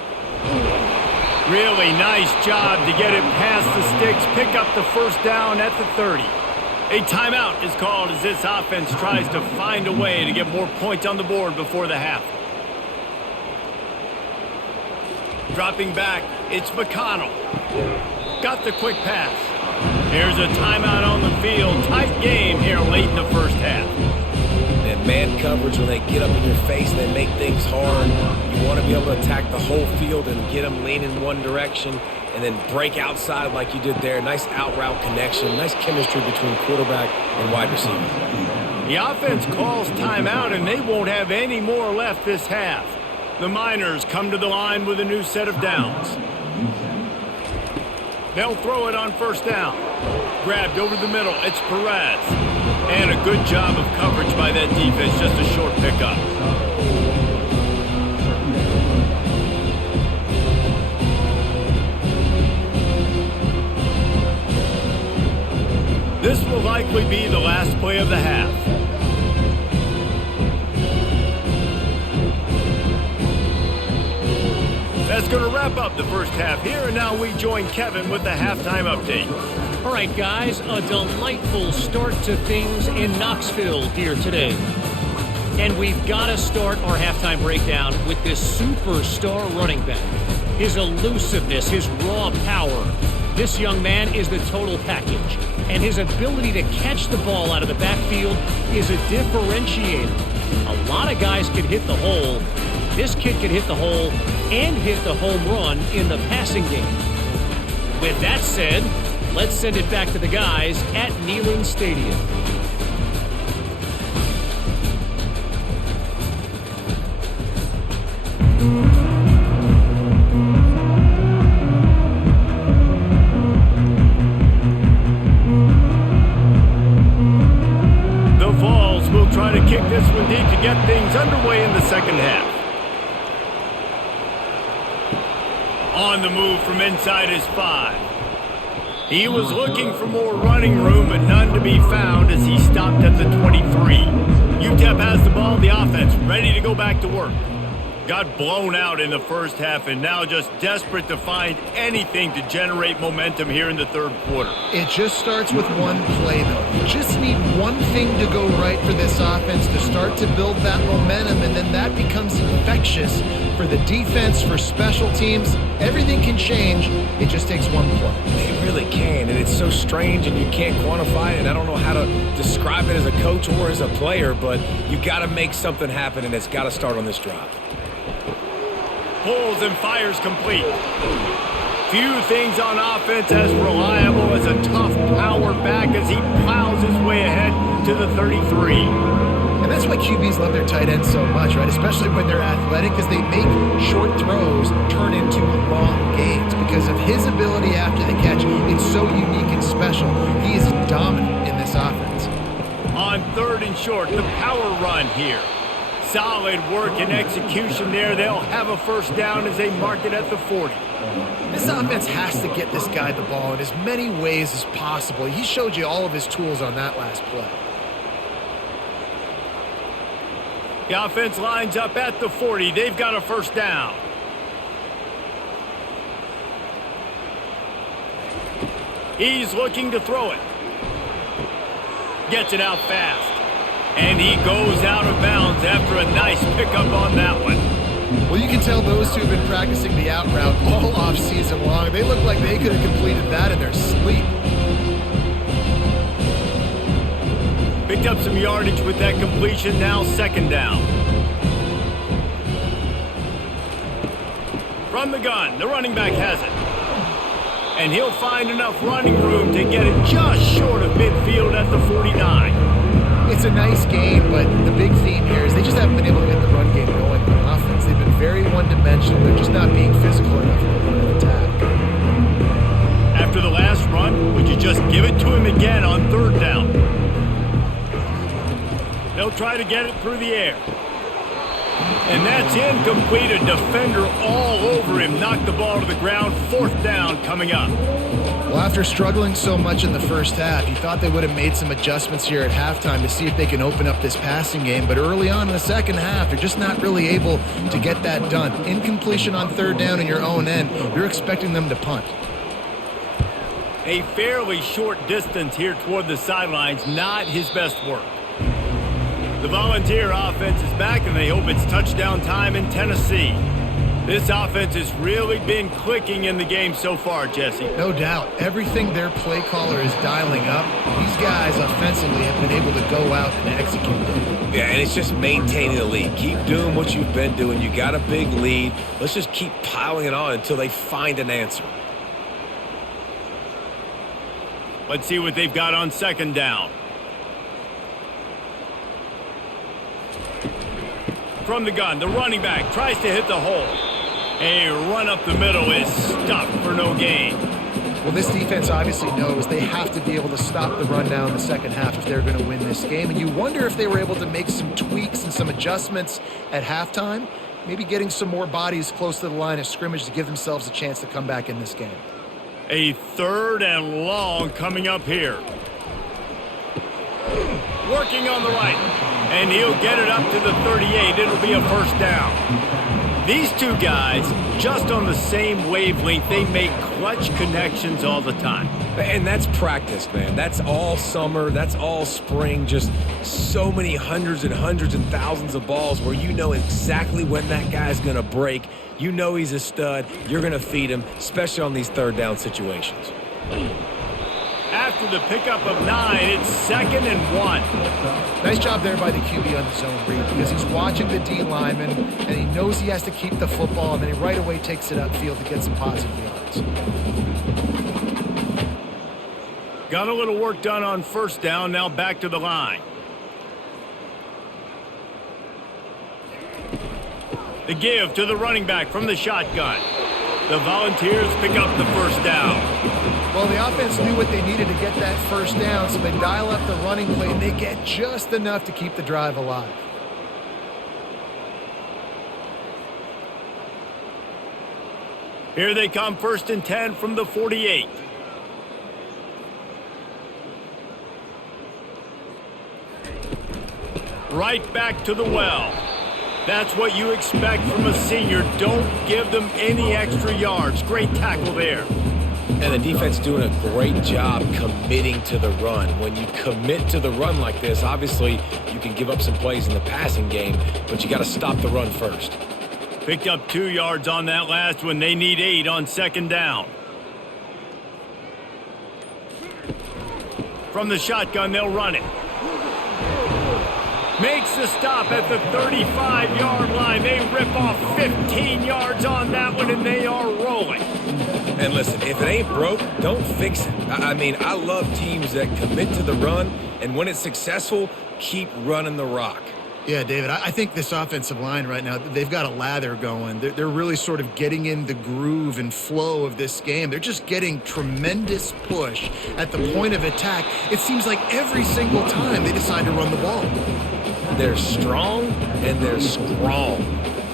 Really nice job to get it past the sticks, pick up the first down at the 30. A timeout is called as this offense tries to find a way to get more points on the board before the half. Dropping back, it's McConnell. Got the quick pass. Here's a timeout on the field. Tight game here late in the first half. And man coverage, when they get up in your face, they make things hard. You want to be able to attack the whole field and get them leaning one direction and then break outside like you did there. Nice out route connection, nice chemistry between quarterback and wide receiver. The offense calls timeout, and they won't have any more left this half. The Miners come to the line with a new set of downs. They'll throw it on 1st down. grabbed over the middle. It's Perez. And a good job of coverage by that defense. Just a short pickup. This will likely be the last play of the half. That's going to wrap up the first half here, and now we join Kevin with the halftime update. All right, guys, a delightful start to things in Knoxville here today. And we've got to start our halftime breakdown with this superstar running back. His elusiveness, his raw power. This young man is the total package. And his ability to catch the ball out of the backfield is a differentiator. A lot of guys can hit the hole. This kid can hit the hole and hit the home run in the passing game. With that said, let's send it back to the guys at Neyland Stadium. The Vols will try to kick this one deep to get things underway in the second half. On the move from inside his 5. He was looking for more running room, but none to be found as he stopped at the 23. UTEP has the ball, the offense ready to go back to work. Got blown out in the first half and now just desperate to find anything to generate momentum here in the third quarter. It just starts with one play, though. You just need one thing to go right for this offense to start to build that momentum, and then that becomes infectious for the defense, for special teams. Everything can change. It just takes one play. It really can, and it's so strange, and you can't quantify it, and I don't know how to describe it as a coach or as a player, but you got to make something happen, and it's got to start on this drive. Pulls and fires complete. Few things on offense as reliable as a tough power back as he plows his way ahead to the 33. And that's why QBs love their tight ends so much, right? Especially when they're athletic, because they make short throws turn into long gains. Because of his ability after the catch, it's so unique and special. He is dominant in this offense. On third and short, the power run here. Solid work and execution there. They'll have a first down as they mark it at the 40. This offense has to get this guy the ball in as many ways as possible. He showed you all of his tools on that last play. The offense lines up at the 40. They've got a first down. He's looking to throw it. Gets it out fast. And he goes out of bounds after a nice pickup on that one. Well, you can tell those two have been practicing the out route all off season long. They look like they could have completed that in their sleep. Picked up some yardage with that completion. Now second down. From the gun, the running back has it. And he'll find enough running room to get it just short of midfield at the 49. It's a nice game, but the big theme here is they just haven't been able to get the run game going on offense. They've been very one-dimensional. They're just not being physical enough in the point of attack. After the last run, would you just give it to him again on third down? They'll try to get it through the air. And that's incomplete. A defender all over him. Knocked the ball to the ground. Fourth down coming up. Well, after struggling so much in the first half, you thought they would have made some adjustments here at halftime to see if they can open up this passing game. But early on in the second half, they're just not really able to get that done. Incompletion on third down in your own end, you're expecting them to punt. A fairly short distance here toward the sidelines. Not his best work. The Volunteer offense is back, and they hope it's touchdown time in Tennessee. This offense has really been clicking in the game so far, Jesse. No doubt. Everything their play caller is dialing up, these guys offensively have been able to go out and execute it. Yeah, and it's just maintaining the lead. Keep doing what you've been doing. You got a big lead. Let's just keep piling it on until they find an answer. Let's see what they've got on second down. From the gun, the running back tries to hit the hole. A run up the middle is stuffed for no gain. Well, this defense obviously knows they have to be able to stop the run down in the second half if they're going to win this game. And you wonder if they were able to make some tweaks and some adjustments at halftime, maybe getting some more bodies close to the line of scrimmage to give themselves a chance to come back in this game. A 3rd and long coming up here. Working on the right, and he'll get it up to the 38. It'll be a first down. These two guys, just on the same wavelength, they make clutch connections all the time. And that's practice, man. That's all summer. That's all spring. Just so many hundreds and thousands of balls where you know exactly when that guy's going to break. You know he's a stud. You're going to feed him, especially on these 3rd down situations. After the pickup of 9, it's 2nd and 1. Nice job there by the QB on the zone read because he's watching the D lineman and he knows he has to keep the football, and then he right away takes it upfield to get some positive yards. Got a little work done on first down, now back to the line. The give to the running back from the shotgun. The Volunteers pick up the first down. Well, the offense knew what they needed to get that first down, so they dial up the running play, and they get just enough to keep the drive alive. Here they come, 1st and 10 from the 48. Right back to the well. That's what you expect from a senior. Don't give them any extra yards. Great tackle there. And the defense doing a great job committing to the run. When you commit to the run like this, obviously you can give up some plays in the passing game, but you got to stop the run first. Picked up 2 yards on that last one. They need 8 on 2nd down. From the shotgun, they'll run it. Makes the stop at the 35-yard line. They rip off 15 yards on that one, and they are rolling. And listen, if it ain't broke, don't fix it. I mean, I love teams that commit to the run, and when it's successful, keep running the rock. Yeah, David, I think this offensive line right now, they've got a lather going. They're really sort of getting in the groove and flow of this game. They're just getting tremendous push at the point of attack. It seems like every single time they decide to run the ball. They're strong and they're strong.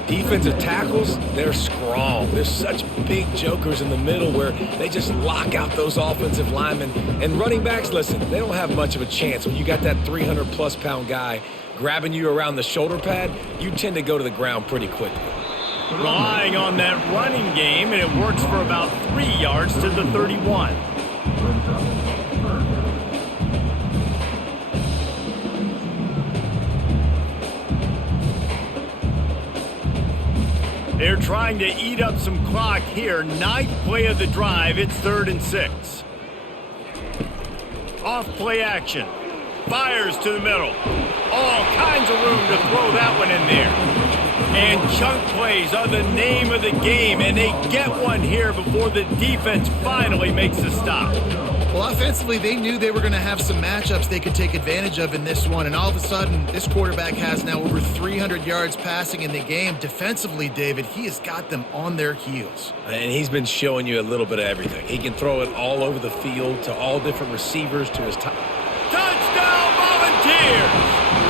Defensive tackles, they're strong. There's such big jokers in the middle where they just lock out those offensive linemen. And running backs, listen, they don't have much of a chance. When you got that 300-plus pound guy grabbing you around the shoulder pad, you tend to go to the ground pretty quickly. Relying on that running game, and it works for about 3 yards to the 31. They're trying to eat up some clock here. 9th play of the drive. It's 3rd and 6. Off play action. Fires to the middle. All kinds of room to throw that one in there. And chunk plays are the name of the game, and they get one here before the defense finally makes a stop. Well, offensively, they knew they were going to have some matchups they could take advantage of in this one, and all of a sudden, this quarterback has now over 300 yards passing in the game. Defensively, David, he has got them on their heels. And he's been showing you a little bit of everything. He can throw it all over the field to all different receivers to his top. Touchdown, Volunteers!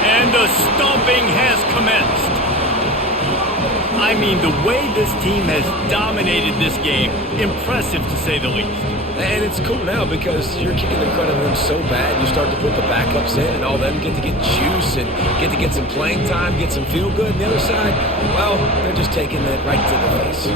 And the stomping has commenced. I mean, the way this team has dominated this game, impressive to say the least. And it's cool now because you're kicking the crud out of them so bad. You start to put the backups in, and all of them get to get juice and get to get some playing time, get some feel good. And the other side, well, they're just taking it right to the face.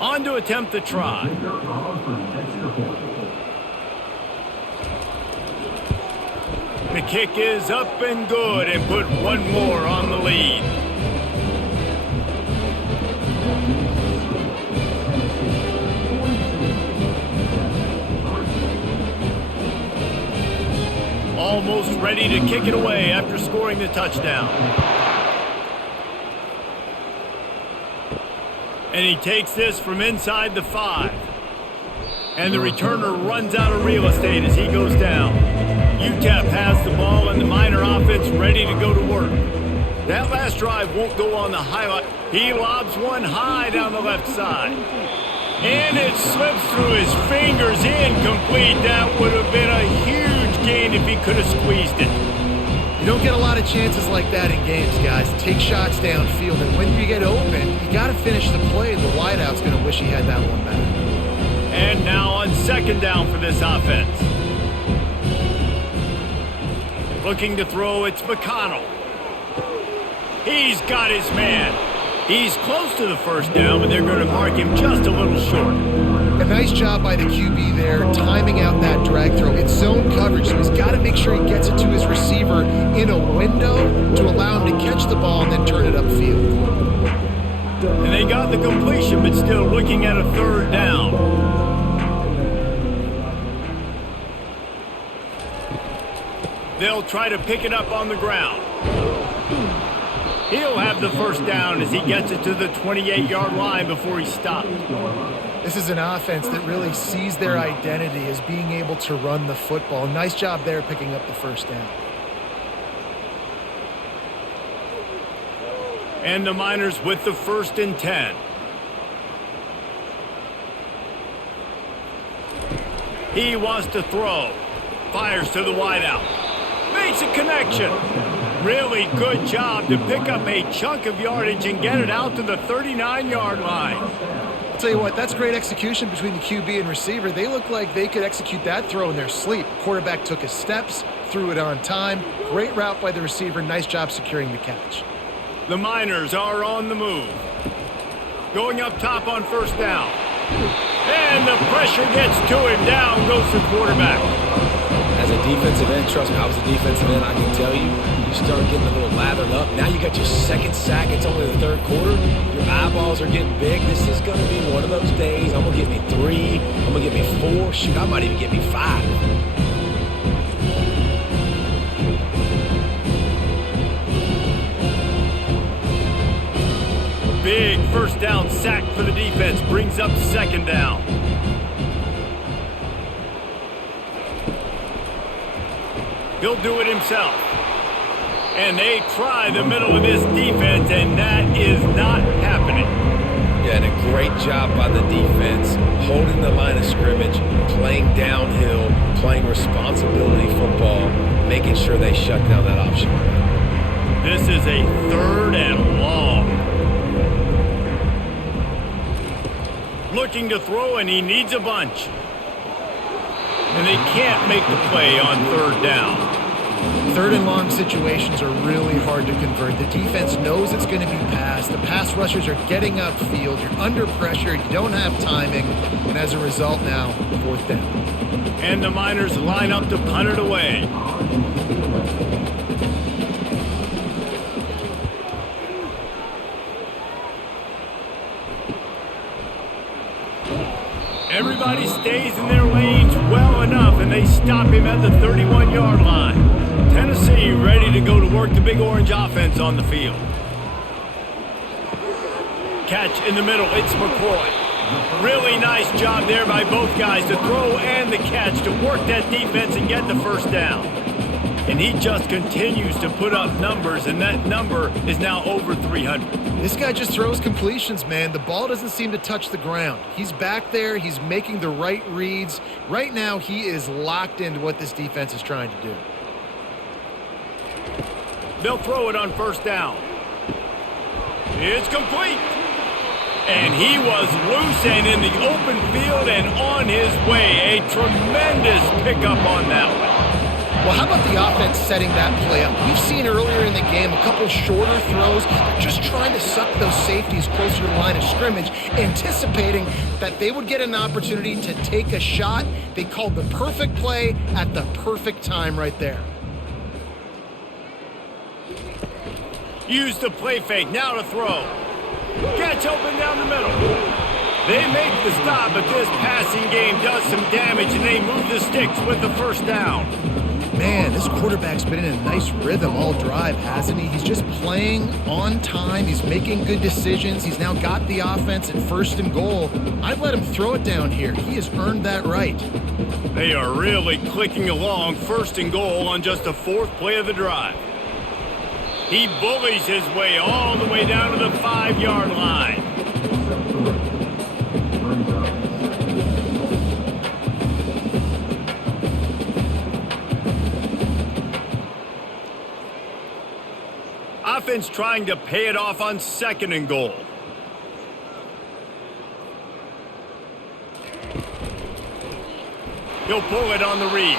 On to attempt the try. The kick is up and good, and put one more on the lead. Almost ready to kick it away after scoring the touchdown. And he takes this from inside the 5. And the returner runs out of real estate as he goes down. UTEP has the ball and the Miner offense ready to go to work. That last drive won't go on the highlight. He lobs one high down the left side. And it slips through his fingers, incomplete. That would have been a huge gain if he could have squeezed it. You don't get a lot of chances like that in games, guys. Take shots downfield, and when you get open, you got to finish the play. The wideout's going to wish he had that one back. And now on second down for this offense. Looking to throw, it's McConnell. He's got his man. He's close to the first down, but they're going to mark him just a little short. A nice job by the QB there, timing out that drag throw. It's zone coverage, so he's got to make sure he gets it to his receiver in a window to allow him to catch the ball and then turn it upfield. And they got the completion, but still looking at a third down. They'll try to pick it up on the ground. He'll have the first down as he gets it to the 28-yard line before he stopped. This is an offense that really sees their identity as being able to run the football. Nice job there picking up the first down. And the Miners with the 1st and 10. He wants to throw. Fires to the wideout. Makes a connection. Really good job to pick up a chunk of yardage and get it out to the 39-yard line. I'll tell you what, that's great execution between the QB and receiver. They look like they could execute that throw in their sleep. Quarterback took his steps, threw it on time. Great route by the receiver. Nice job securing the catch. The Miners are on the move. Going up top on first down. And the pressure gets to him. Down goes the quarterback. As a defensive end, trust me, I was a defensive end, I can tell you, you start getting a little lathered up. Now you got your second sack. It's only the third quarter. Your eyeballs are getting big. This is going to be one of those days. I'm going to get me 3. I'm going to get me 4. Shoot, I might even get me 5. Big first down sack for the defense. Brings up second down. He'll do it himself. And they try the middle of this defense, and that is not happening. Yeah, and a great job by the defense, holding the line of scrimmage, playing downhill, playing responsibility football, making sure they shut down that option. This is a 3rd and long. Looking to throw, and he needs a bunch. And they can't make the play on 3rd down. 3rd and long situations are really hard to convert. The defense knows it's going to be passed. The pass rushers are getting upfield. You're under pressure. You don't have timing. And as a result now, 4th down. And the Miners line up to punt it away. Everybody stays in their lanes well enough, and they stop him at the 31-yard line. Tennessee ready to go to work the Big Orange offense on the field. Catch in the middle, it's McCoy. Really nice job there by both guys to throw and the catch to work that defense and get the first down. And he just continues to put up numbers, and that number is now over 300. This guy just throws completions, man. The ball doesn't seem to touch the ground. He's back there. He's making the right reads. Right now, he is locked into what this defense is trying to do. They'll throw it on first down. It's complete. And he was loose and in the open field and on his way. A tremendous pickup on that one. Well, how about the offense setting that play up? We've seen earlier in the game a couple shorter throws. They're just trying to suck those safeties closer to the line of scrimmage, anticipating that they would get an opportunity to take a shot. They called the perfect play at the perfect time right there. Use the play fake, now to throw. Catch open down the middle. They make the stop, but this passing game does some damage, and they move the sticks with the first down. Man, this quarterback's been in a nice rhythm all drive, hasn't he? He's just playing on time. He's making good decisions. He's now got the offense at 1st and goal. I'd let him throw it down here. He has earned that right. They are really clicking along, 1st and goal on just the 4th play of the drive. He bullies his way all the way down to the 5-yard line. Offense trying to pay it off on 2nd and goal. He'll pull it on the read.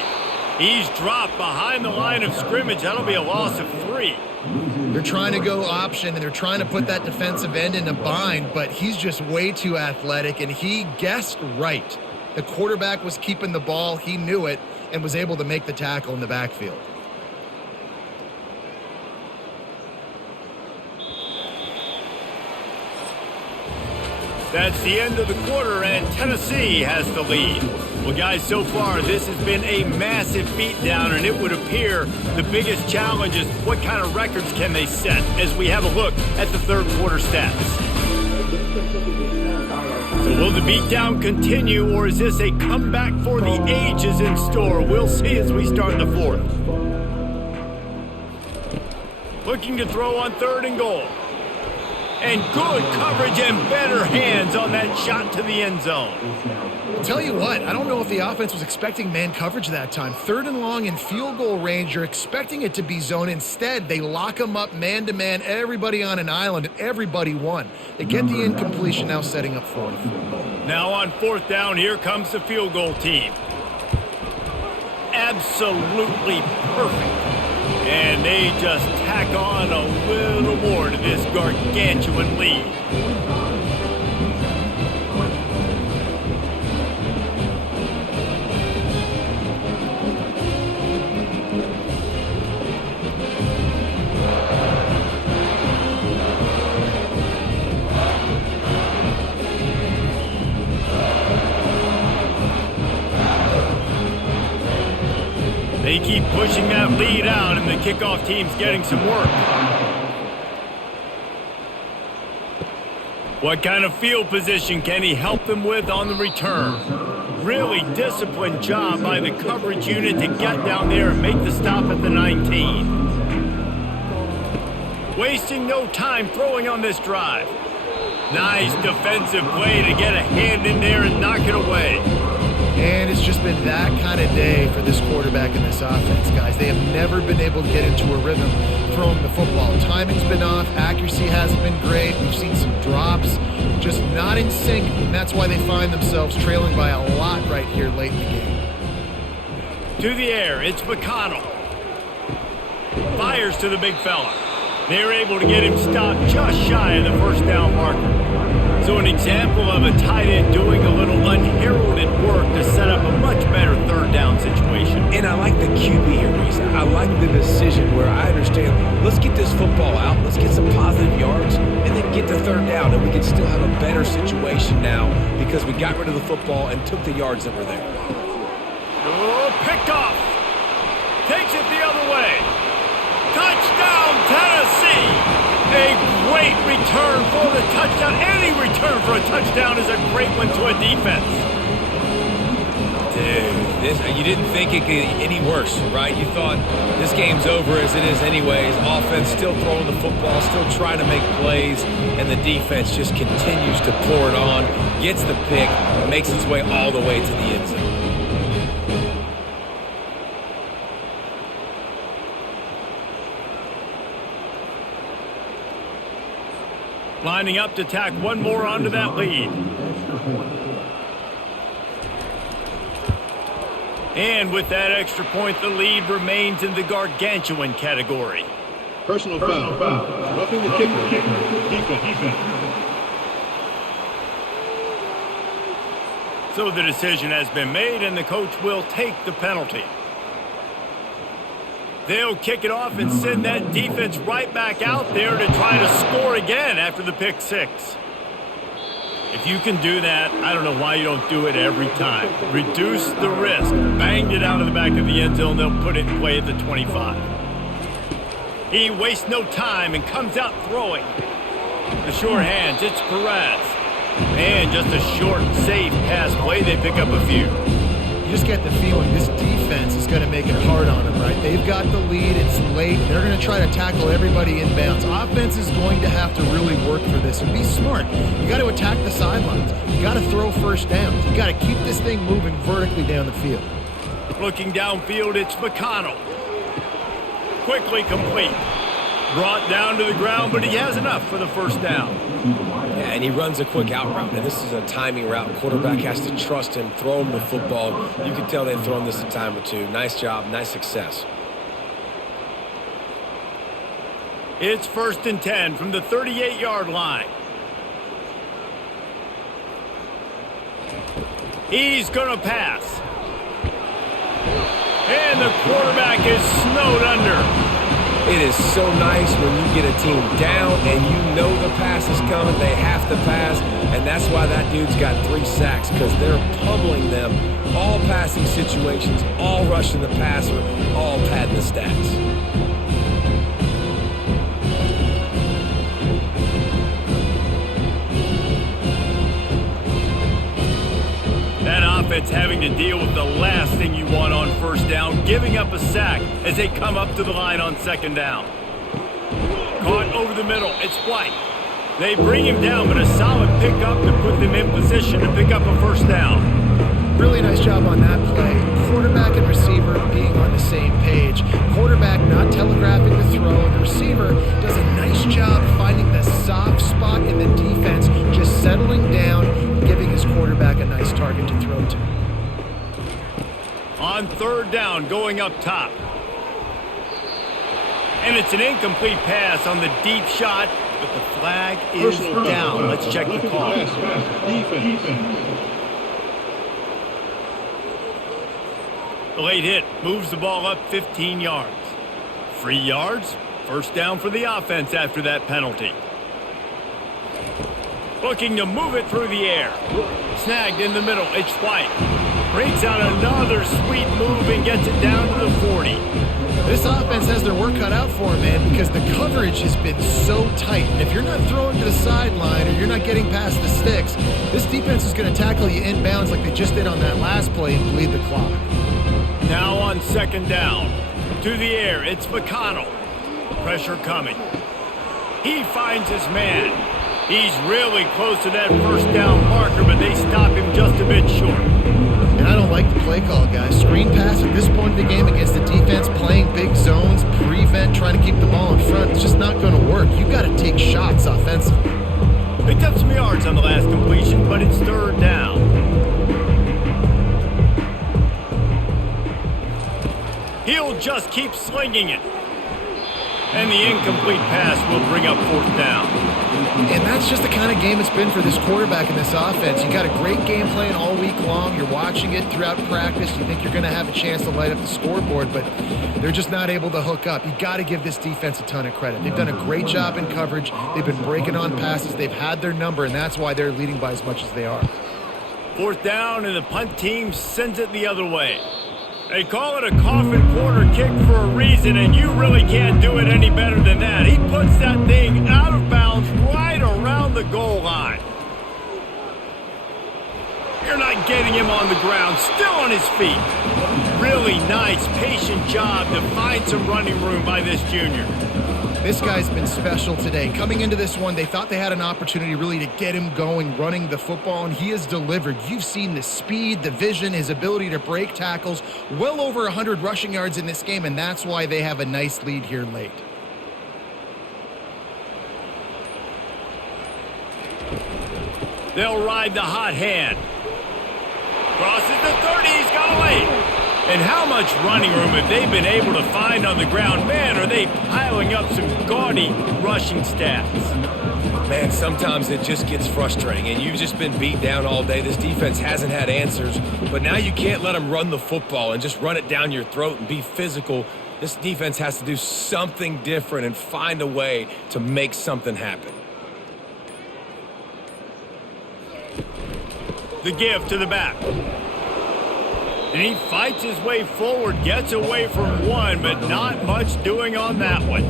He's dropped behind the line of scrimmage. That'll be a loss of 3. They're trying to go option, and they're trying to put that defensive end in a bind, but he's just way too athletic, and he guessed right. The quarterback was keeping the ball. He knew it and was able to make the tackle in the backfield. That's the end of the quarter, and Tennessee has the lead. Well, guys, so far this has been a massive beatdown, and it would appear the biggest challenge is what kind of records can they set as we have a look at the 3rd quarter stats. So will the beatdown continue, or is this a comeback for the ages in store? We'll see as we start the 4th. Looking to throw on 3rd and goal. And good coverage and better hands on that shot to the end zone. I'll tell you what, I don't know if the offense was expecting man coverage that time. 3rd and long in field goal range, you're expecting it to be zone. Instead, they lock them up man-to-man, everybody on an island, and everybody won. They get the incompletion, now setting up 4th. Now on 4th down, here comes the field goal team. Absolutely perfect. And they just tack on a little more to this gargantuan lead. They keep pushing that lead out, and the kickoff team's getting some work. What kind of field position can he help them with on the return? Really disciplined job by the coverage unit to get down there and make the stop at the 19. Wasting no time throwing on this drive. Nice defensive play to get a hand in there and knock it away. And it's just been that kind of day for this quarterback and this offense, guys. They have never been able to get into a rhythm throwing the football. Timing's been off. Accuracy hasn't been great. We've seen some drops, just not in sync. And that's why they find themselves trailing by a lot right here late in the game. To the air, it's McConnell. Fires to the big fella. They're able to get him stopped just shy of the 1st down marker. So an example of a tight end doing a little unheralded work to set up a much better 3rd down situation. And I like the QB here, Reese. I like the decision where I understand, let's get this football out, let's get some positive yards, and then get to 3rd down, and we can still have a better situation now because we got rid of the football and took the yards that were there. Oh, picked off. Takes it the other way. Touchdown, Tennessee! A great return for the touchdown. Any return for a touchdown is a great one to a defense. Dude, you didn't think it could get any worse, right? You thought this game's over as it is anyways. Offense still throwing the football, still trying to make plays, and the defense just continues to pour it on, gets the pick, makes its way all the way to the end zone. Lining up to tack one more onto that lead. And with that extra point, the lead remains in the gargantuan category. Personal foul. Roughing the kicker. Defense. So the decision has been made, and the coach will take the penalty. They'll kick it off and send that defense right back out there to try to score again after the pick 6. If you can do that, I don't know why you don't do it every time. Reduce the risk. Banged it out of the back of the end zone. They'll put it in play at the 25. He wastes no time and comes out throwing. The short hands, it's Perez. And just a short, safe pass play. They pick up a few. You just get the feeling this defense is going to make it hard on them, right? They've got the lead. It's late. They're going to try to tackle everybody inbounds. Offense is going to have to really work for this and be smart. You got to attack the sidelines. You got to throw first downs. You got to keep this thing moving vertically down the field. Looking downfield, it's McConnell. Quickly complete. Brought down to the ground, but he has enough for the first down. Yeah, and he runs a quick out route. And this is a timing route. Quarterback has to trust him, throw him the football. You can tell they've thrown this a time or two. Nice job, nice success. It's 1st and 10 from the 38-yard line. He's going to pass. And the quarterback is snowed under. It is so nice when you get a team down and you know the pass is coming. They have to pass, and that's why that dude's got 3 sacks, because they're pummeling them. All passing situations, all rushing the passer, all padding the stats. That offense having to deal with the last thing you want on first down, giving up a sack as they come up to the line on 2nd down. Caught over the middle, it's White. They bring him down, but a solid pickup to put them in position to pick up a first down. Really nice job on that play. Quarterback and receiver being on the same page. Quarterback not telegraphing the throw, and the receiver does a nice job finding the soft spot in the defense, just settling down, giving his quarterback a nice target to throw to. On 3rd down, going up top. And it's an incomplete pass on the deep shot, but the flag is down. Let's check the call. Defense. The late hit moves the ball up 15 yards. 3 yards, first down for the offense after that penalty. Looking to move it through the air. Snagged in the middle, it's White. Brings out another sweet move and gets it down to the 40. This offense has their work cut out for them, man, because the coverage has been so tight. And if you're not throwing to the sideline or you're not getting past the sticks, this defense is going to tackle you inbounds like they just did on that last play and bleed the clock. Now on 2nd down. To the air, it's McConnell. Pressure coming. He finds his man. He's really close to that first down marker, but they stop him just a bit short. And I don't like the play call, guys. Screen pass at this point in the game against the defense, playing big zones, prevent, trying to keep the ball in front. It's just not going to work. You got to take shots offensively. Picked up some yards on the last completion, but it's 3rd down. He'll just keep slinging it. And the incomplete pass will bring up 4th down. And that's just the kind of game it's been for this quarterback and this offense. You got a great game plan all week long. You're watching it throughout practice. You think you're going to have a chance to light up the scoreboard, but they're just not able to hook up. You got to give this defense a ton of credit. They've done a great job in coverage. They've been breaking on passes. They've had their number, and that's why they're leading by as much as they are. 4th down, and the punt team sends it the other way. They call it a coffin corner kick for a reason, and you really can't do it any better than that. He puts that thing out of bounds right around the goal line. You're not getting him on the ground, still on his feet. Really nice, patient job to find some running room by this junior. This guy's been special today. Coming into this one, they thought they had an opportunity really to get him going, running the football, and he has delivered. You've seen the speed, the vision, his ability to break tackles, well over 100 rushing yards in this game, and that's why they have a nice lead here late. They'll ride the hot hand. Crosses the 30, he's got a lane. And how much running room have they been able to find on the ground? Man, are they piling up some gaudy rushing stats. Man, sometimes it just gets frustrating, and you've just been beat down all day. This defense hasn't had answers, but now you can't let them run the football and just run it down your throat and be physical. This defense has to do something different and find a way to make something happen. The give to the back. And he fights his way forward, gets away from one, but not much doing on that one.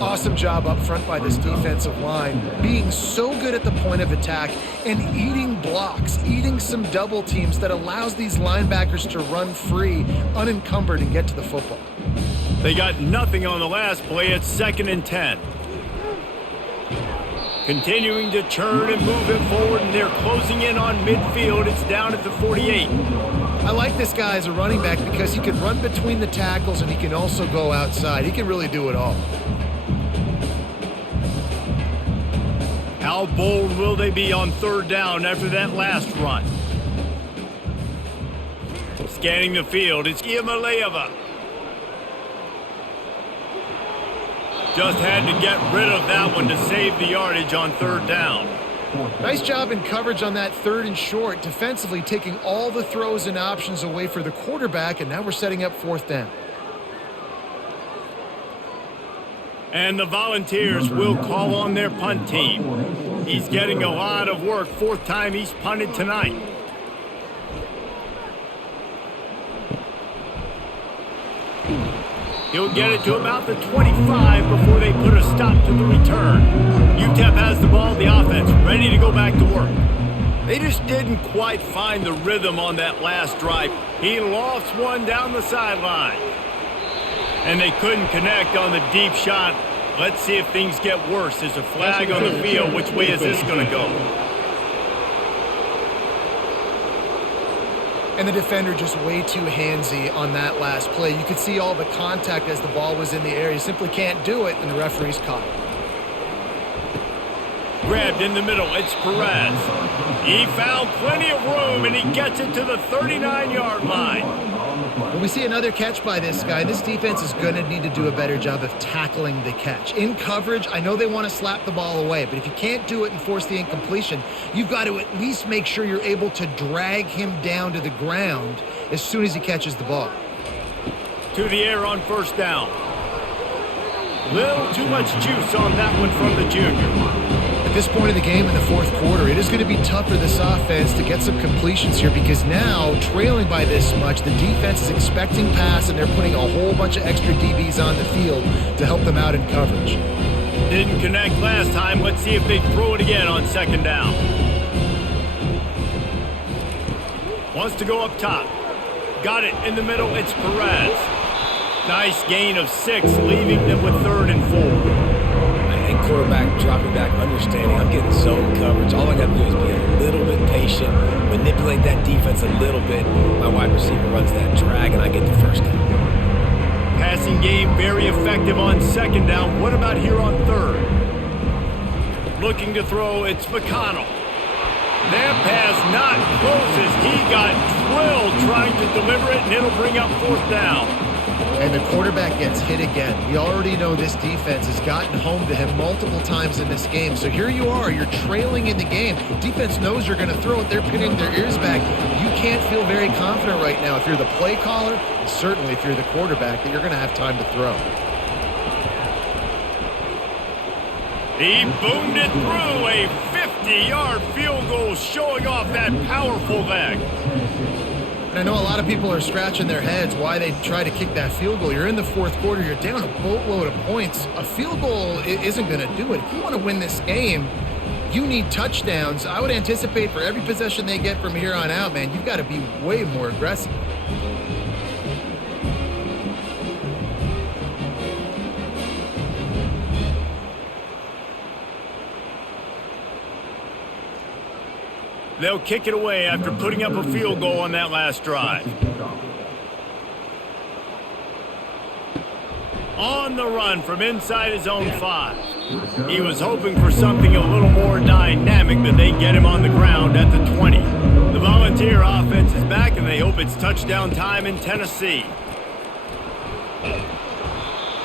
Awesome job up front by this defensive line, being so good at the point of attack and eating blocks, eating some double teams that allows these linebackers to run free, unencumbered, and get to the football. They got nothing on the last play. It's 2nd and 10. Continuing to churn and move it forward, and they're closing in on midfield. It's down at the 48. I like this guy as a running back because he can run between the tackles and he can also go outside. He can really do it all. How bold will they be on 3rd down after that last run? Scanning the field, it's Iamaleava. Just had to get rid of that one to save the yardage on 3rd down. Nice job in coverage on that 3rd and short, defensively taking all the throws and options away for the quarterback, and now we're setting up 4th down. And the Volunteers will call on their punt team. He's getting a lot of work. 4th time he's punted tonight. He'll get it to about the 25 before they put a stop to the return. UTEP has the ball, the offense ready to go back to work. They just didn't quite find the rhythm on that last drive. He lofts one down the sideline. And they couldn't connect on the deep shot. Let's see if things get worse. There's a flag on the field. Which way is this going to go? And the defender just way too handsy on that last play. You could see all the contact as the ball was in the air. He simply can't do it, and the referee's caught it. Grabbed in the middle, it's Perez. He found plenty of room, and he gets it to the 39-yard line. When we see another catch by this guy, this defense is going to need to do a better job of tackling the catch. In coverage, I know they want to slap the ball away, but if you can't do it and force the incompletion, you've got to at least make sure you're able to drag him down to the ground as soon as he catches the ball. To the air on 1st down. Little too much juice on that one from the junior. At this point of the game in the 4th quarter, it is going to be tough for this offense to get some completions here because now, trailing by this much, the defense is expecting pass and they're putting a whole bunch of extra DBs on the field to help them out in coverage. Didn't connect last time. Let's see if they throw it again on 2nd down. Wants to go up top. Got it in the middle. It's Perez. Nice gain of 6, leaving them with 3rd and 4. Quarterback dropping back, understanding I'm getting zone coverage. All I got to do is be a little bit patient, manipulate that defense a little bit. My wide receiver runs that drag, and I get the 1st down. Passing game very effective on 2nd down. What about here on 3rd? Looking to throw, it's McConnell. That pass not closes. He got drilled trying to deliver it, and it'll bring up 4th down. And the quarterback gets hit again. We already know this defense has gotten home to him multiple times in this game. So here you are, you're trailing in the game. Defense knows you're going to throw it. They're pinning their ears back. You can't feel very confident right now if you're the play caller, and certainly if you're the quarterback, that you're going to have time to throw. He boomed it through a 50-yard field goal, showing off that powerful leg. And I know a lot of people are scratching their heads why they try to kick that field goal. You're in the 4th quarter. You're down a boatload of points. A field goal isn't going to do it. If you want to win this game, you need touchdowns. I would anticipate for every possession they get from here on out, man, you've got to be way more aggressive. They'll kick it away after putting up a field goal on that last drive. On the run from inside his own 5. He was hoping for something a little more dynamic, but they get him on the ground at the 20. The Volunteer offense is back, and they hope it's touchdown time in Tennessee.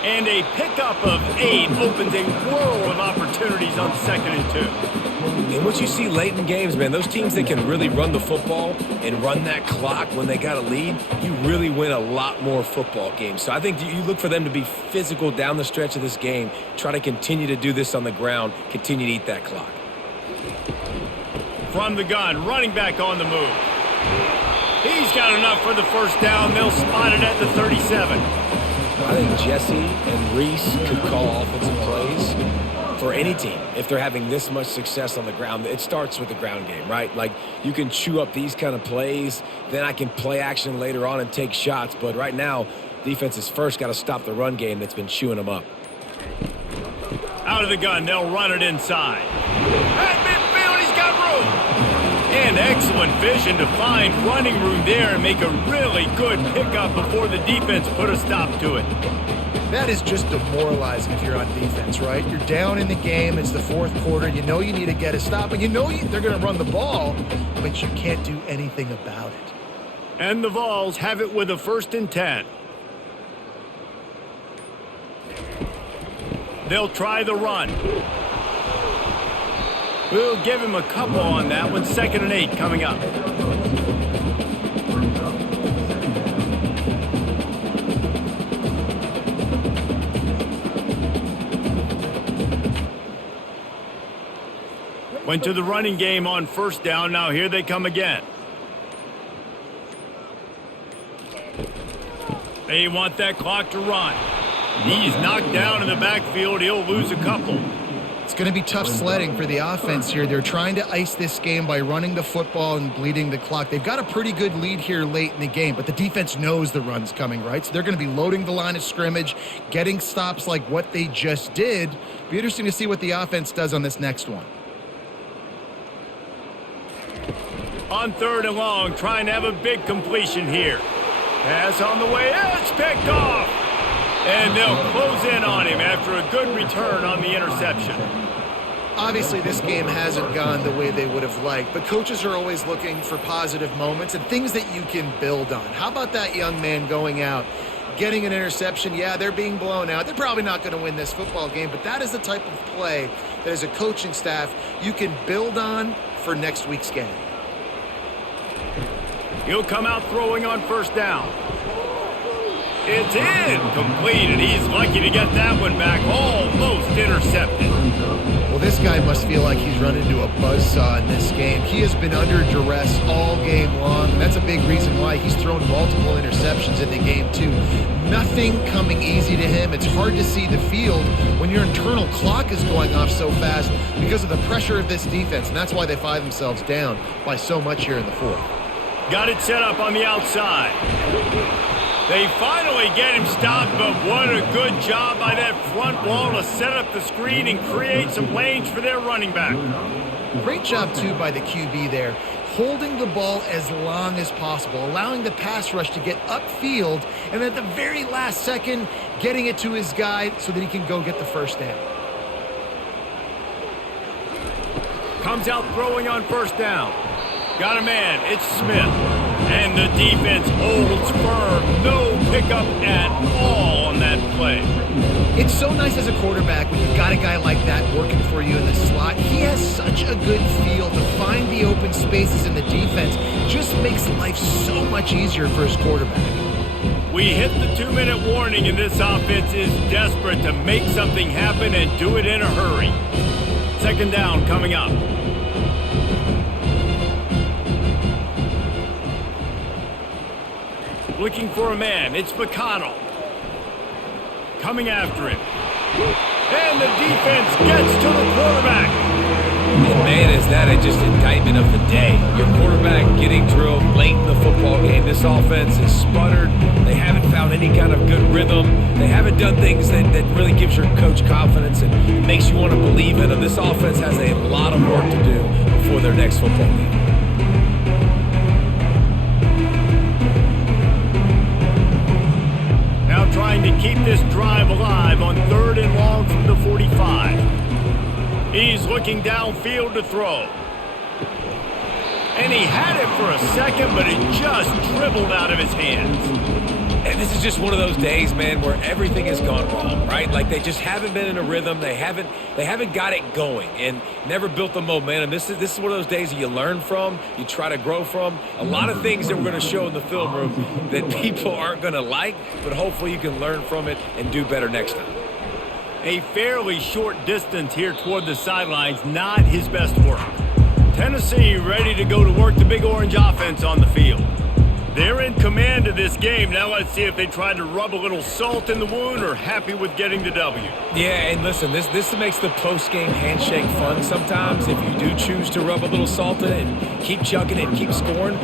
And a pickup of 8 opens a world of opportunities on 2nd and 2. And what you see late in games, man, those teams that can really run the football and run that clock when they got a lead, you really win a lot more football games. So I think you look for them to be physical down the stretch of this game, try to continue to do this on the ground, continue to eat that clock. from the gun, running back on the move. He's got enough for the first down. They'll spot it at the 37. I think Jesse and Reese could call offensive plays for any team if they're having this much success on the ground. It starts with the ground game, right? Like, you can chew up these kind of plays, then I can play action later on and take shots. But right now, defense has first got to stop the run game that's been chewing them up. Out of the gun, they'll run it inside. At midfield, he's got room. And excellent vision to find running room there and make a really good pickup before the defense put a stop to it. That is just demoralizing if you're on defense, right? You're down in the game. It's the fourth quarter. You know you need to get a stop, and you know they're going to run the ball, but you can't do anything about it. And the Vols have it with a 1st and 10. They'll try the run. We'll give him a couple on that one. 2nd and 8 coming up. Went to the running game on 1st down. Now here they come again. They want that clock to run. He's knocked down in the backfield. He'll lose a couple. It's going to be tough sledding for the offense here. They're trying to ice this game by running the football and bleeding the clock. They've got a pretty good lead here late in the game, but the defense knows the run's coming, right? So they're going to be loading the line of scrimmage, getting stops like what they just did. Be interesting to see what the offense does on this next one. On 3rd and long, trying to have a big completion here. Pass on the way. It's picked off. And they'll close in on him after a good return on the interception. Obviously, this game hasn't gone the way they would have liked, but coaches are always looking for positive moments and things that you can build on. How about that young man going out, getting an interception? Yeah, they're being blown out. They're probably not going to win this football game, but that is the type of play that as a coaching staff you can build on for next week's game. He'll come out throwing on 1st down. It's incomplete, and he's lucky to get that one back. Almost intercepted. Well, this guy must feel like he's run into a buzzsaw in this game. He has been under duress all game long, and that's a big reason why he's thrown multiple interceptions in the game, too. Nothing coming easy to him. It's hard to see the field when your internal clock is going off so fast because of the pressure of this defense, and that's why they find themselves down by so much here in the fourth. Got it set up on the outside. They finally get him stopped, but what a good job by that front wall to set up the screen and create some lanes for their running back. Great job, too, by the QB there, holding the ball as long as possible, allowing the pass rush to get upfield, and at the very last second, getting it to his guy so that he can go get the 1st down. Comes out throwing on 1st down. Got a man. It's Smith. And the defense holds firm. No pickup at all on that play. It's so nice as a quarterback when you've got a guy like that working for you in the slot. He has such a good feel to find the open spaces in the defense. Just makes life so much easier for his quarterback. We hit the 2-minute warning, and this offense is desperate to make something happen and do it in a hurry. 2nd down coming up. Looking for a man. It's McConnell. Coming after him. And the defense gets to the quarterback. And man, is that just indictment of the day. Your quarterback getting drilled late in the football game. This offense is sputtered. They haven't found any kind of good rhythm. They haven't done things that really gives your coach confidence and makes you want to believe in them. This offense has a lot of work to do before their next football game. Trying to keep this drive alive on 3rd and long from the 45. He's looking downfield to throw. And he had it for a second, but it just dribbled out of his hands. And this is just one of those days, man, where everything has gone wrong, right? Like they just haven't been in a rhythm. They haven't got it going and never built the momentum. This is one of those days that you learn from, you try to grow from. A lot of things that we're going to show in the film room that people aren't going to like, but hopefully you can learn from it and do better next time. A fairly short distance here toward the sidelines, not his best work. Tennessee ready to go to work the Big Orange offense on the field. They're in command of this game. Now let's see if they try to rub a little salt in the wound or happy with getting the W. Yeah, and listen, this makes the post-game handshake fun sometimes. If you do choose to rub a little salt in it and keep chugging it and keep scoring,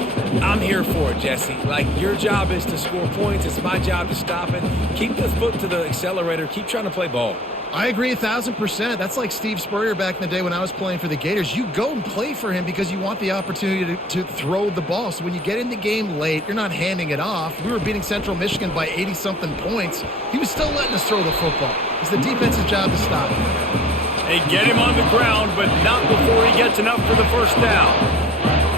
I'm here for it, Jesse. Like, your job is to score points. It's my job to stop it. Keep the foot to the accelerator. Keep trying to play ball. I agree 1,000%. That's like Steve Spurrier back in the day when I was playing for the Gators. You go and play for him because you want the opportunity to throw the ball. So when you get in the game late, you're not handing it off. We were beating Central Michigan by 80-something points. He was still letting us throw the football. It's the defense's job to stop him. They get him on the ground, but not before he gets enough for the first down.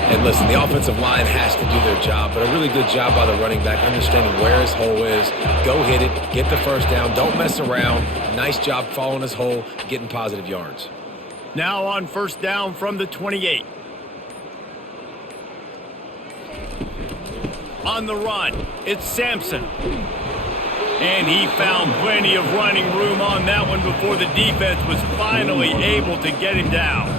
And listen, the offensive line has to do their job, but a really good job by the running back understanding where his hole is. Go hit it, get the first down, don't mess around. Nice job following his hole, getting positive yards. Now on first down from the 28. On the run, it's Sampson. And he found plenty of running room on that one before the defense was finally able to get him down.